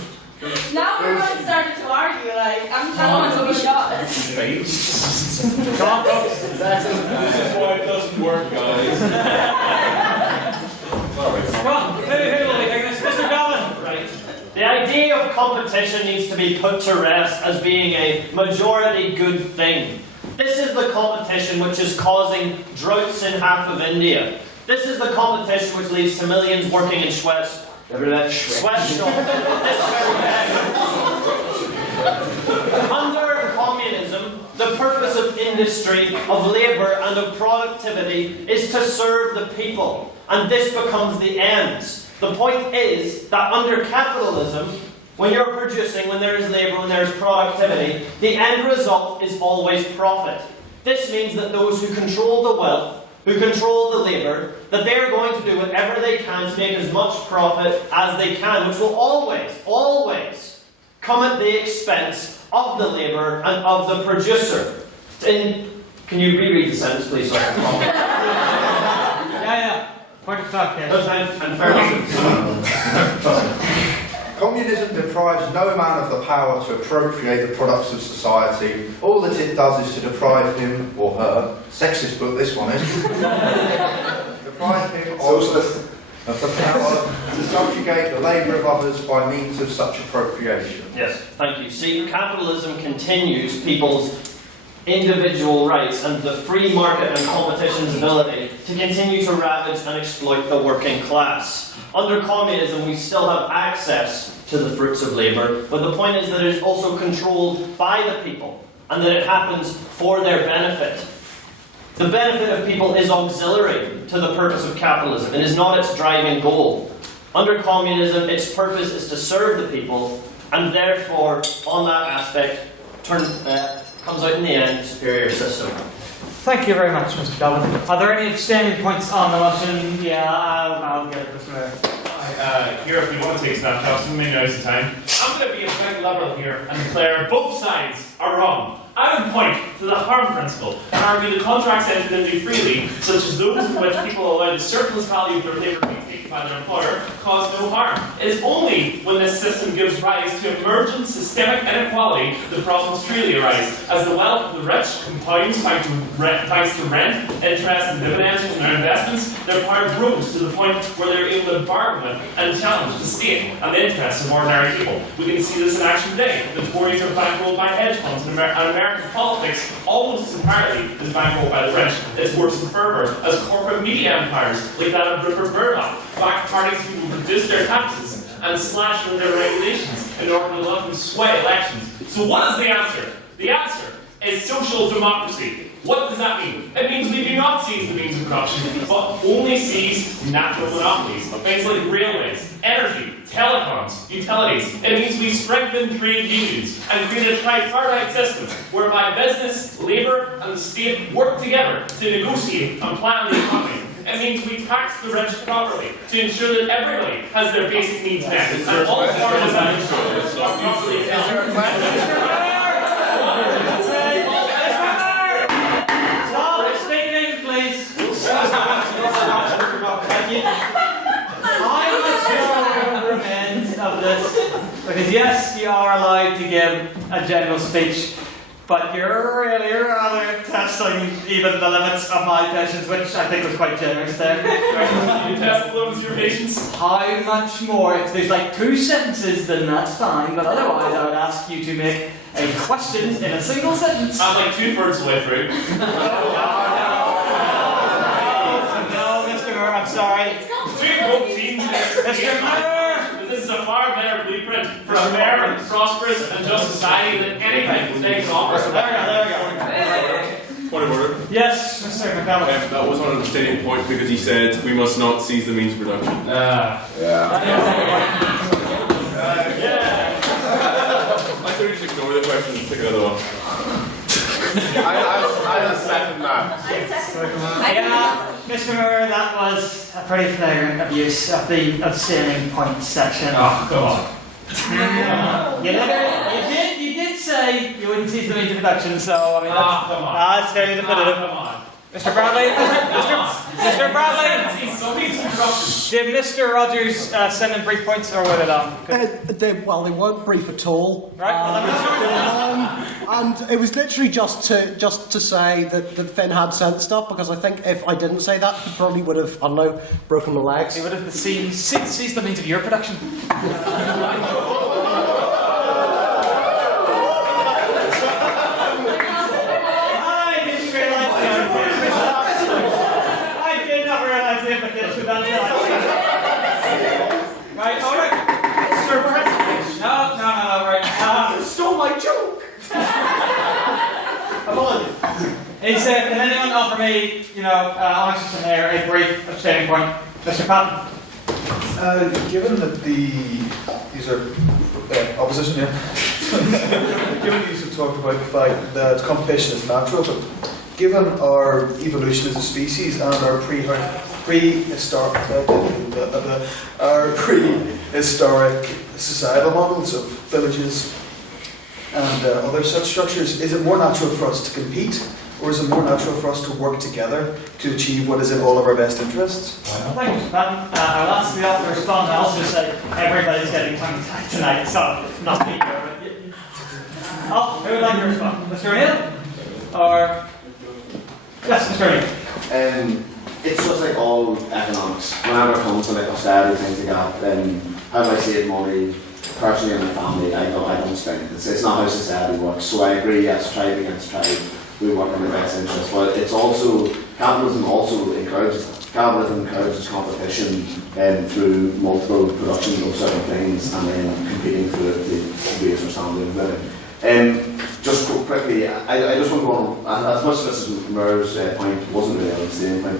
Now we're going to start to argue, like, I'm not going to be shot. Come on, folks. This is why it doesn't work, guys. Come on, who will be taking this? Mr. Gowan. Right. The idea of competition needs to be put to rest as being a majority good thing. This is the competition which is causing droughts in half of India. This is the competition which leads to millions working in sweatshops. Under communism, the purpose of industry, of labour and of productivity is to serve the people. And this becomes the end. The point is that under capitalism, when you're producing, when there is labour, when there is productivity, the end result is always profit. This means that those who control the wealth, who control the labour, that they are going to do whatever they can to make as much profit as they can, which will always, always come at the expense of the labour and of the producer. Can you reread the sentence, please? So I can follow? Yeah. Point of talk, yeah. And fairness. Communism deprives no man of the power to appropriate the products of society. All that it does is to deprive him or her, sexist book this one is, deprive him of the power to subjugate the labour of others by means of such appropriation. Yes, thank you. See, capitalism continues people's individual rights and the free market and competition's ability to continue to ravage and exploit the working class. Under communism, we still have access to the fruits of labour, but the point is that it is also controlled by the people, and that it happens for their benefit. The benefit of people is auxiliary to the purpose of capitalism. It is not its driving goal. Under communism, its purpose is to serve the people, and therefore, on that aspect, comes out in the end superior system. Thank you very much, Mr. Dolan. Are there any abstaining points on the motion? Yeah, I'll get it, Mr. Mayor. Here, if you want to take snapshots, maybe now's the time. I'm going to be a bit liberal here and declare both sides are wrong. I would point to the harm principle and argue the contracts entered into freely, such as those in which people allow the surplus value of their labour to be taken by their employer, cause no harm. It is only when this system gives rise to emergent systemic inequality that problems freely arise, as the wealth of the rich compounds thanks to rent, interest and dividends from their investments. Their power grows to the point where they're able to bargain with and challenge the state and the interests of ordinary people. We can see this in action today. The Tories are bankrolled by hedge funds and American politics almost entirely is bankrolled by the rich. It's worse and further as corporate media empires like that of Rupert Murdoch back parties who will reduce their taxes and slash their regulations in order to let them sway elections. So what is the answer? The answer is social democracy. What does that mean? It means we do not seize the means of production, but only seize natural monopolies. Things like railways, energy, telecoms, utilities. It means we strengthen trade unions and create a tripartite system whereby business, labour and the state work together to negotiate and plan the economy. It means we tax the rich properly to ensure that everybody has their basic needs met and all forms of that are properly held. Of this, because yes, you are allowed to give a general speech, but you're really rather testing even the limits of my patience, which I think was quite generous there. You test the limits of your patience? How much more? If there's like 2 sentences, then that's fine, but otherwise I would ask you to make a question in a single sentence. I'm like 2/3 of the way through. No, Mr. Moore, I'm sorry. Mr. Moore! This is a far better blueprint for a fair and prosperous and just society than anything today can offer. There we go. Point of order. Yes, Mr. McCallum. That was on an abstaining point because he said we must not seize the means of production. Yeah. I thought you just ignore the question and pick another one. I'll second that. Yeah, Mr. Moore, that was a pretty flagrant abuse of the abstaining point section. Oh, come on. You did say you wouldn't seize the means of production, so I mean come on. That's very definitive. Come on. Mr. Bradley, Mr. Bradley, did Mr. Rogers send in brief points or were they long? Well, they weren't brief at all. Right. And it was literally just to say that Finn had sent stuff, because I think if I didn't say that, he probably would have, I don't know, broken my legs. He would have seized the means of your production. Right, alright. Mr. President. No, right. You stole my joke! Come on. He said, can anyone offer me, honest and air, a brief abstaining point? Mr. Patton. Given that these are opposition here, given these have talked about the fact that competition is natural, but given our evolution as a species and our prehistoric societal models of villages and other such structures, is it more natural for us to compete, or is it more natural for us to work together to achieve what is in all of our best interests? Thank you, Mr. Patton. I'll ask the author to respond. I'll also say everybody's getting tongue-tied tonight, so not me here, but who would like to respond? Mr. O'Neill? Or... Yes, Mr. O'Neill. It's just like all economics. Whenever it comes to like austerity, things like that, then how do I save money personally and my family? I don't spend it. It's not how society works. So I agree, yes, tribe against tribe, we work in the best interest. But it's also, capitalism encourages competition through multiple production of certain things and then competing through it to raise our standard of living. Just quickly, I just want to go on, as much as Mrs. Murr's point wasn't really on the same point,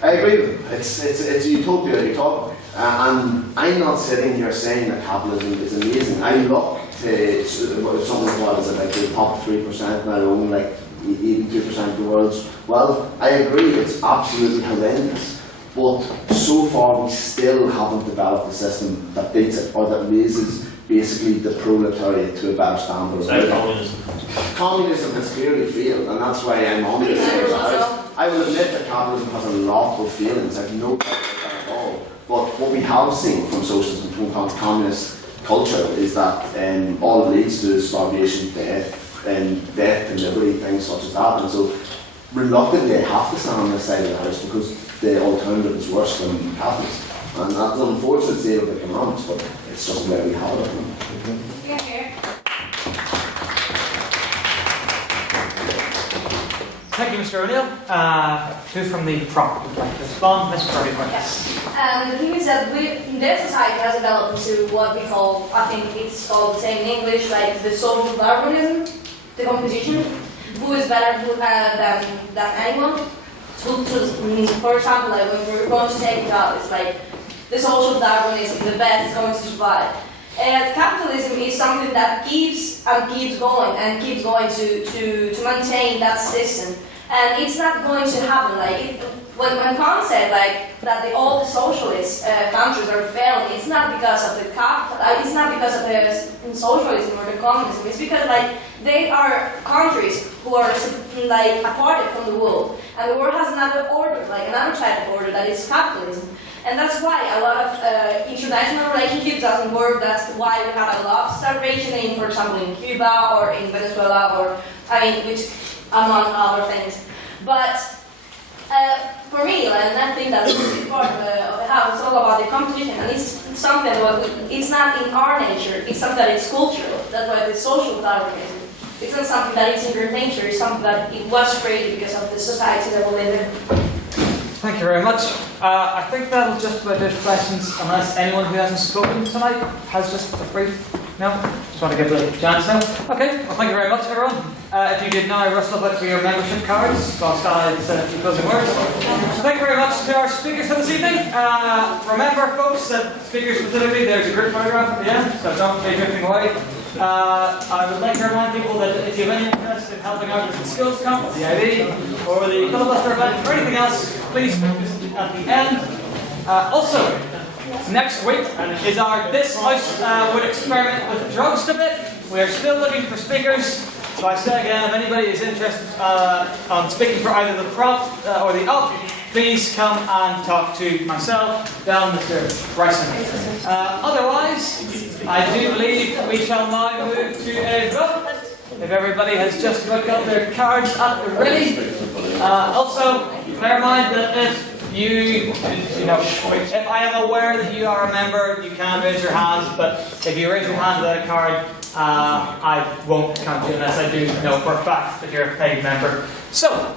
I agree with him. It's a utopia you talk about. And I'm not sitting here saying that capitalism is amazing. I look to something what is it, like the top 3% now own like 82% of the world's wealth. I agree, it's absolutely horrendous. But so far we still haven't developed a system that beats it or that raises basically the proletariat to a better standard. Like communism. Communism has clearly failed, and that's why I'm on this. I will admit that capitalism has a lot of failings. I have no doubt about that at all. But what we have seen from socialism, from communist culture, is that all it leads to is starvation, death and liberty, things such as that. And so, reluctantly, I have to stand on this side of the house because the alternative is worse than capitalism. And that's an unfortunate state of economics, but it's just where we have it. Yeah, here. Thank you, Mr. O'Neill. Who from the prop would like to respond? Ms. Brody. The thing is that their society has developed into what we call, I think it's called the same in English, like the social Darwinism, the competition. Who is better than anyone? So, for example, like when we're going to take a job, it's like the social Darwinism, the best is going to survive. Capitalism is something that keeps going to maintain that system, and it's not going to happen. Like when Kant said like that all the socialist countries are failing, it's not because of the it's not because of the socialism or the communism. It's because like they are countries who are like aparted from the world, and the world has another order, like another type of order that is capitalism. And that's why a lot of international relationships doesn't work. That's why we have a lot of starvation in, for example, in Cuba or in Venezuela, or which among other things. But for me, and I think that's a big part of the house. It's all about the competition, and it's something that it's not in our nature. It's something that is cultural. That's why it's social Darwinism. It's not something that is in your nature. It's something that it was created because of the society that we live in. Thank you very much. I think that'll just about do it for questions, unless anyone who hasn't spoken tonight has just a brief. No? Just want to give a chance now. Okay, well, thank you very much, everyone. If you did now, rustle up for your membership cards, whilst I said a few closing words. Thank you very much to our speakers for this evening. Remember, folks, that speakers specifically, there's a group photograph at the end, so don't be drifting away. I would like to remind people that if you have any interest in helping out with the skills camp, the IB, or the filibuster event, or anything else, please focus at the end. Also, next week is our This House would experiment with drugs debate. We are still looking for speakers. So I say again, if anybody is interested on speaking for either the prop or the op, please come and talk to myself, down Mr. Bryson. Otherwise, I do believe we shall now move to a vote. If everybody has just got their cards at the ready. Also, bear in mind that if if I am aware that you are a member, you can raise your hand, but if you raise your hand without a card, I won't count you unless I do know for a fact that you're a paid member. So,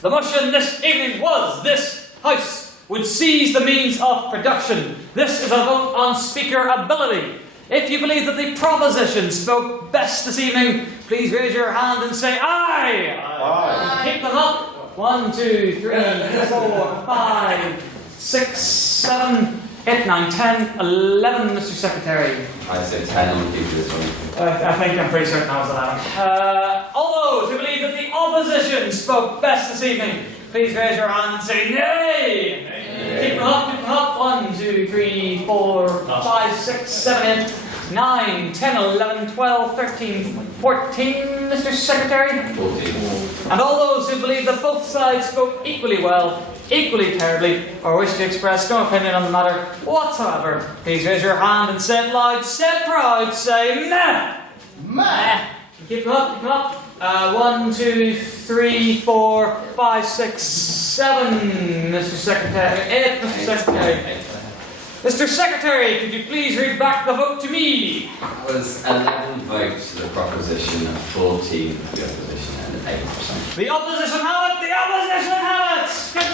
the motion this evening was this House would seize the means of production. This is a vote on speaker ability. If you believe that the proposition spoke best this evening, please raise your hand and say aye. Aye. Keep them up. 1, 2, 3, 4, 5, 6, 7, 8, 9, 10, 11, Mr. Secretary. I said 10 on the people this one. I'm pretty certain that was 11. All those who believe that the opposition spoke best this evening, please raise your hand and say nay. Nay. Keep them up, keep them up. 1, 2, 3, 4, 5, 6, 7, 8, 9, 10, 11, 12, 13, 14, Mr. Secretary. 14. And all those who believe that both sides spoke equally well, equally terribly, or wish to express no opinion on the matter whatsoever, please raise your hand and say it loud, say it proud, say meh! Meh! Keep them up, keep them up. 1, 2, 3, 4, 5, 6, 7, Mr. Secretary. 8, Mr. Secretary. Mr. Secretary, could you please read back the vote to me? It was 11 votes to the proposition, 14 to the opposition, and 8%. The opposition have it! The opposition have it! Good